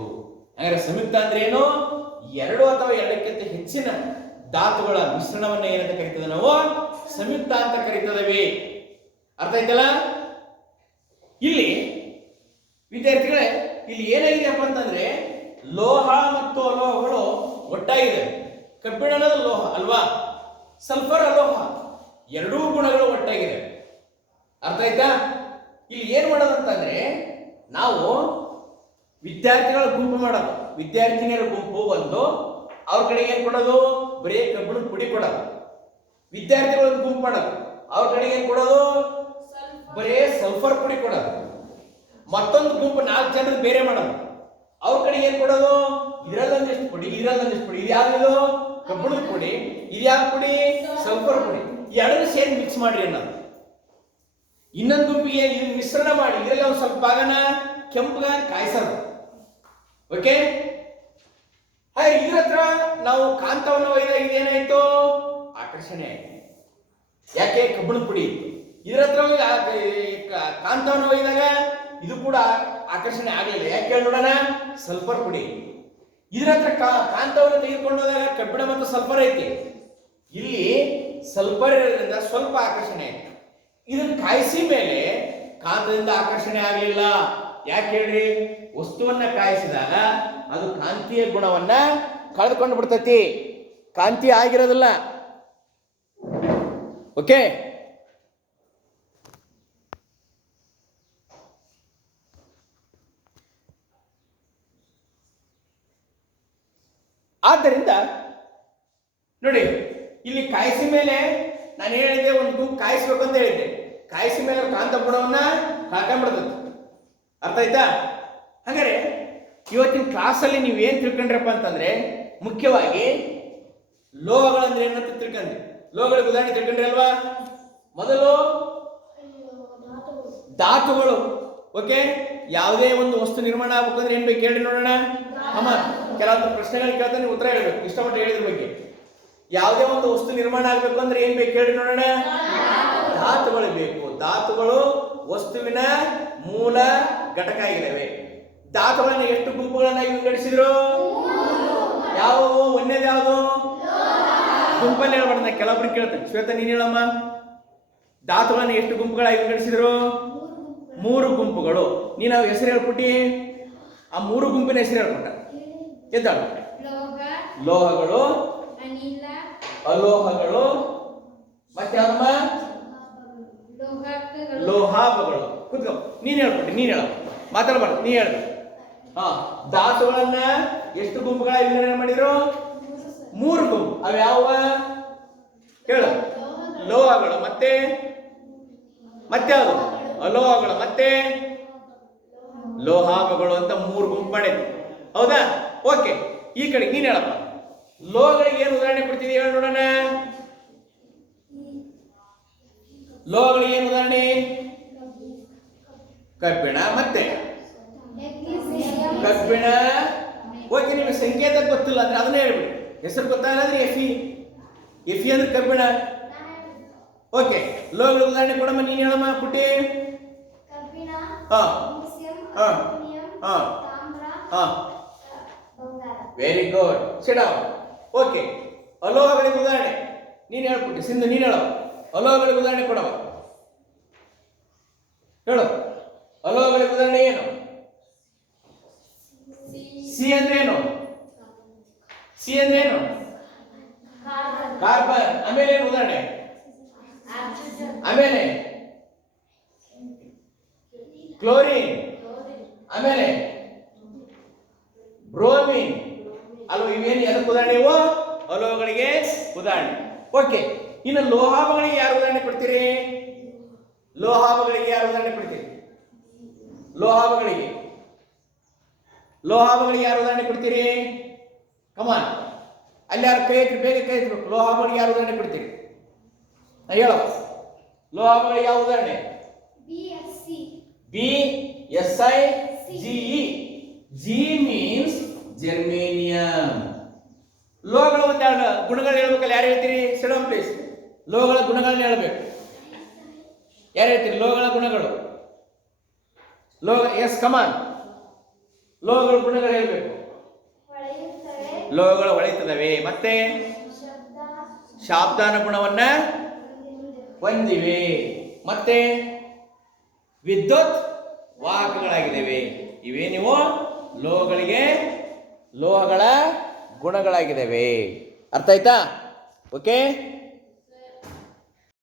ಹಾಗಾದ್ರೆ ಸಂಯುಕ್ತ ಅಂದ್ರೆ ಏನು? ಎರಡು ಅಥವಾ ಎರಡಕ್ಕಿಂತ ಹೆಚ್ಚಿನ ಧಾತುಗಳ ಮಿಶ್ರಣವನ್ನ ಏನಂತ ಕರಿತೇವೆ ನಾವು? ಸಂಯುಕ್ತ ಅಂತ ಕರಿತೇವೆ. ಅರ್ಥ ಆಯ್ತಲ್ಲ? ಇಲ್ಲಿ ವಿದ್ಯಾರ್ಥಿಗಳೇ, ಇಲ್ಲಿ ಏನಾಗಿದೆಯಪ್ಪ ಅಂತಂದ್ರೆ ಲೋಹ ಮತ್ತು ಅಲೋಹಗಳು ಒಟ್ಟಾಗಿದೆ. ಕಬ್ಬಿಣ ಅನ್ನೋದು ಲೋಹ ಅಲ್ವಾ, ಸಲ್ಫರ್ ಅಲೋಹ, ಎರಡೂ ಗುಣಗಳು ಒಟ್ಟಾಗಿದೆ. ಅರ್ಥ ಆಯ್ತಾ? ಇಲ್ಲಿ ಏನ್ ಮಾಡೋದಂತಂದ್ರೆ ನಾವು ವಿದ್ಯಾರ್ಥಿಗಳ ಗುಂಪು ಮಾಡೋದು, ವಿದ್ಯಾರ್ಥಿನಿಯರ ಗುಂಪು ಒಂದು, ಅವ್ರ ಕಡೆಗೆ ಏನ್ ಕೊಡೋದು? ಬರೀ ಕಬ್ಬಿಣದ ಪುಡಿ ಕೊಡೋದು. ವಿದ್ಯಾರ್ಥಿಗಳ ಗುಂಪು ಮಾಡೋದು, ಅವ್ರ ಕಡೆಗೆ ಏನ್ ಕೊಡೋದು? ಬರೀ ಸಲ್ಫರ್ ಪುಡಿ ಕೊಡೋದು. ಮತ್ತೊಂದು ಗುಂಪು 4 ಜನರು ಬೇರೆ ಮಾಡೋದು, ಅವ್ರ ಕಡೆಗೆ ಏನ್ ಕೊಡೋದು? ಇದರಲ್ಲೊಂದಿಷ್ಟು ಪುಡಿ, ಇದರಲ್ಲೊಂದಿಷ್ಟು ಪುಡಿ. ಇದು ಯಾವ್ದು? ಕಬ್ಬಿಣದ ಪುಡಿ. ಇದು ಯಾವ ಪುಡಿ? ಸಲ್ಫರ್ ಪುಡಿ. ಎರಡನ್ನೂ ಸೇರಿ ಮಿಕ್ಸ್ ಮಾಡ್ರಿ ಅನ್ನೋದು. ಇನ್ನೊಂದು ಗುಂಪಿಗೆ ಇದು ಮಿಶ್ರಣ ಮಾಡಿ ಇದರಲ್ಲಿ ಒಂದು ಸ್ವಲ್ಪ ಭಾಗನ ಕೆಂಪುಗಾಗಿ ಕಾಯಿಸೋದು. ಓಕೆ, ಇದ್ರ ಹತ್ರ ನಾವು ಕಾಂತವನ್ನು ಒಯ್ದಾಗ ಇದೇನಾಯ್ತು? ಆಕರ್ಷಣೆ ಆಯ್ತು. ಯಾಕೆ? ಕಬ್ಬಿಣದ ಪುಡಿ ಇತ್ತು. ಇದ್ರ ಹತ್ರ ಕಾಂತವನ್ನು ಒಯ್ದಾಗ ಇದು ಕೂಡ ಆಕರ್ಷಣೆ ಆಗಲಿಲ್ಲ. ಯಾಕೆ ನೋಡೋಣ? ಸಲ್ಫರ್ ಪುಡಿ. ಇದ್ರ ಹತ್ರ ಕಾಂತವನ್ನು ತೆಗೆದುಕೊಂಡು ಹೋದಾಗ ಕಬ್ಬಿಣ ಮತ್ತು ಸಲ್ಫರ್ ಐತಿ, ಇಲ್ಲಿ ಸಲ್ಫರ್ ಇರೋದ್ರಿಂದ ಸ್ವಲ್ಪ ಆಕರ್ಷಣೆ ಆಯ್ತು. ಇದನ್ನ ಕಾಯಿಸಿ ಮೇಲೆ ಕಾಂತದಿಂದ ಆಕರ್ಷಣೆ ಆಗಲಿಲ್ಲ. ಯಾಕೆ ಹೇಳ್ರಿ? ವಸ್ತುವನ್ನ ಕಾಯಿಸಿದಾಗ ಅದು ಕಾಂತೀಯ ಗುಣವನ್ನ ಕಳೆದುಕೊಂಡು ಬಿಡ್ತೈತಿ, ಕಾಂತಿ ಆಗಿರೋದಿಲ್ಲ. ಓಕೆ, ಆದ್ದರಿಂದ ನೋಡಿ, ಇಲ್ಲಿ ಕಾಯಿಸಿ ಮೇಲೆ ನಾನು ಹೇಳಿದೆ ಒಂದು ಗುಂಪು ಕಾಯಿಸ್ಬೇಕು ಅಂತ ಹೇಳಿದ್ದೆ. ಕಾಯಿಸಿ ಮೇಲೆ ಕಾಂತ ಗುಣವನ್ನ ಹಾಕೊಂಡ್ಬಿಡ್ತದೆ. ಅರ್ಥ ಆಯ್ತಾ? ಹಾಗಾದ್ರೆ ಇವತ್ತಿನ ಕ್ಲಾಸಲ್ಲಿ ನೀವು ಏನ್ ತಿಳ್ಕೊಂಡ್ರಪ್ಪ ಅಂತಂದ್ರೆ ಮುಖ್ಯವಾಗಿ ಲೋಹಗಳಂದ್ರೆ ಏನಂತ ತಿಳ್ಕೊಂಡ್ರಿ. ಲೋಹಗಳಿಗೆ ಉದಾಹರಣೆ ತಿಳ್ಕೊಂಡ್ರಿ ಅಲ್ವಾ? ಮೊದಲು ಧಾತುಗಳು. ಓಕೆ, ಯಾವುದೇ ಒಂದು ವಸ್ತು ನಿರ್ಮಾಣ ಆಗ್ಬೇಕಂದ್ರೆ ಏನ್ ಬೇಕು ಹೇಳಿ ನೋಡೋಣ. ಅಮ್ಮ ಕೆಲವೊಂದು ಪ್ರಶ್ನೆಗಳು ಕೇಳ್ತಾನೆ, ಉತ್ತರ ಹೇಳ್ಬೇಕು ಇಷ್ಟಪಟ್ಟು ಹೇಳಿದ್ರ ಬಗ್ಗೆ. ಯಾವುದೇ ಒಂದು ವಸ್ತು ನಿರ್ಮಾಣ ಆಗ್ಬೇಕು ಅಂದ್ರೆ ಏನ್ ಬೇಕು ಹೇಳಿ ನೋಡೋಣ. ಧಾತುಗಳು ಬೇಕು. ಧಾತುಗಳು ವಸ್ತುವಿನ ಮೂಲ ಘಟಕ ಆಗಿದ್ದಾವೆ. ಧಾತುಗಳನ್ನು ಎಷ್ಟು ಗುಂಪುಗಳನ್ನಾಗಿ ವಿಂಗಡಿಸಿದ್ರು? ಯಾವುವು? ಒಂದೇದು ಯಾವುದು? ಗುಂಪಲ್ಲಿ ಹೇಳ್ಬಾರ್ದು, ಕೆಲವೊಬ್ರು ಕೇಳ್ತೇನೆ. ಶ್ವೇತ ನೀನು ಹೇಳಮ್ಮ. ಧಾತುಗಳನ್ನು ಎಷ್ಟು ಗುಂಪುಗಳಾಗಿ ವಿಂಗಡಿಸಿದ್ರು? 3 ಗುಂಪುಗಳು. ನೀನು ಅವು ಹೆಸರು ಹೇಳ್ಬಿಟ್ಟು ಆ 3 ಗುಂಪಿನ ಹೆಸರು ಹೇಳ್ಬಿಟ್ಟ. ಎದ್ದಾಳು. ಲೋಹಗಳು, ಅಲೋಹಗಳು, ಮತ್ತೆ ಯಾವಮ್ಮ? ಲೋಹಾಭಗಳು. ಕೂತ್ಕೋ, ನೀನ್ ಹೇಳ್ಬಿಟ್ಟು, ನೀನ್ ಹೇಳ, ಮಾತಾಡಬಾರ್ದು, ನೀ ಹೇಳ. ಧಾತುಗಳನ್ನ ಎಷ್ಟು ಗುಂಪುಗಳಾಗಿ ವಿಂಗಡಣೆ ಮಾಡಿದ್ರು? 3 ಗುಂಪು. ಅವು ಯಾವ ಹೇಳು? ಲೋಹಗಳು, ಮತ್ತೆ ಯಾವುದು? ಅಲೋಹಗಳು, ಮತ್ತೆ ಲೋಹಾಭಗಳು ಅಂತ 3 ಗುಂಪು ಮಾಡಿದ್ವಿ. ಹೌದಾ? ಓಕೆ, ಈ ಕಡೆ ನೀನ್ ಹೇಳಪ್ಪ. ಲೋಹಗಳಿಗೆ ಏನು ಉದಾಹರಣೆ ಕೊಡ್ತಿದ್ದೀವಿ ಹೇಳಿ ನೋಡೋಣ. ಲೋಹಗಳಿಗೆ ಏನು ಉದಾಹರಣೆ? ಕಬ್ಬಿಣ, ಮತ್ತೆ ಕಬ್ಬಿಣ. ಓಕೆ, ನಿಮಗೆ ಸಂಕೇತ ಗೊತ್ತಿಲ್ಲ ಅಂದ್ರೆ ಅದನ್ನೇ ಹೇಳ್ಬಿಡಿ. ಹೆಸರು ಗೊತ್ತಾಗಲ್ಲ ಅಂದ್ರೆ ಎಫಿ ಅಂದ್ರೆ ಕಬ್ಬಿಣ. ಓಕೆ, ಲೋಹಗಳ ಉದಾಹರಣೆ ಕೊಡಮ್ಮ, ನೀನ್ ಹೇಳಮ್ಮ ಪುಟ್ಟಿ. Very good, sit down. Okay, ಅಲೋಹಗಳಿಗೆ ಉದಾಹರಣೆ ನೀನ್ ಹೇಳ್ಬಿಟ್ಟು. ಸಿಂಧು ನೀನ್ ಹೇಳೋ, ಅಲೋಹಗಳಿಗೆ ಉದಾಹರಣೆ ಕೊಡವ. ಹೇಳು, ಅಲೋಹಗಳಿಗೆ ಉದಾಹರಣೆ ಏನು? ಸಿ ಅಂದ್ರೆ ಏನು? ಸಿ ಅಂದ್ರೆ ಏನು? ಕಾರ್ಬನ್. ಆಮೇಲೆ ಏನು ಉದಾಹರಣೆ? ಆಮೇಲೆ ಕ್ಲೋರಿನ್, ಆಮೇಲೆ ಬ್ರೋಮಿನ್ ಅಲ್ವ. ಇವೇನು ಅದಕ್ಕೆ ಉದಾಹರಣೆ? ಇವು ಅಲೋಹಗಳಿಗೆ ಉದಾಹರಣೆ. ಓಕೆ, ಇನ್ನು ಲೋಹಾಭಗಳಿಗೆ ಯಾರು ಉದಾಹರಣೆ ಕೊಡ್ತೀರಿ? ಲೋಹಾಭಗಳಿಗೆ ಯಾರು ಉದಾಹರಣೆ ಕೊಡ್ತೀರಿ? ಲೋಹಾಭಗಳಿಗೆ ಯಾರು ಉದಾಹರಣೆ ಕೊಡ್ತೀರಿ? ಕಮಾನ್, ಅಲ್ಲಿ ಯಾರು ಕೈ ಎತ್ತಿ, ಬೇಗ ಕೈ ಎತ್ತಬೇಕು. ಲೋಹಾಭಗಳಿಗೆ ಯಾರು ಉದಾಹರಣೆ ಕೊಡ್ತೀರಿ? ಹೇಳೋ, ಲೋಹಾಭಗಳಿಗೆ ಯಾವ ಉದಾಹರಣೆ? BSiGe. G means germanium. ಲೋಹಗಳ ಒಂದೆರಡು ಗುಣಗಳು ಹೇಳ್ಬೇಕಲ್ಲ, ಯಾರು ಹೇಳ್ತೀರಿ? ಸಿಡಮ್ ಪ್ಲೀಸ್. ಲೋಹಗಳ ಗುಣಗಳನ್ನ ಹೇಳ್ಬೇಕು. ಯಾರು ಹೇಳ್ತೀರಿ ಲೋಹಗಳ ಗುಣಗಳು? ಎಸ್ ಕಮಾನ್, ಲೋಹಗಳ ಗುಣಗಳು ಹೇಳ್ಬೇಕು. ಲೋಹಗಳು ಹೊಳೆಯುತ್ತವೆ, ಮತ್ತೆ ಶಾಬ್ದಾನ ಗುಣವನ್ನ ಹೊಂದಿವೆ, ಮತ್ತೆ ವಿದ್ಯುತ್ ವಾಹಕಗಳಾಗಿದ್ದಾವೆ. ಇವೇ ನೀವು ಲೋಹಗಳ ಗುಣಗಳಾಗಿದ್ದಾವೆ. ಅರ್ಥ ಆಯ್ತಾ? ಓಕೆ.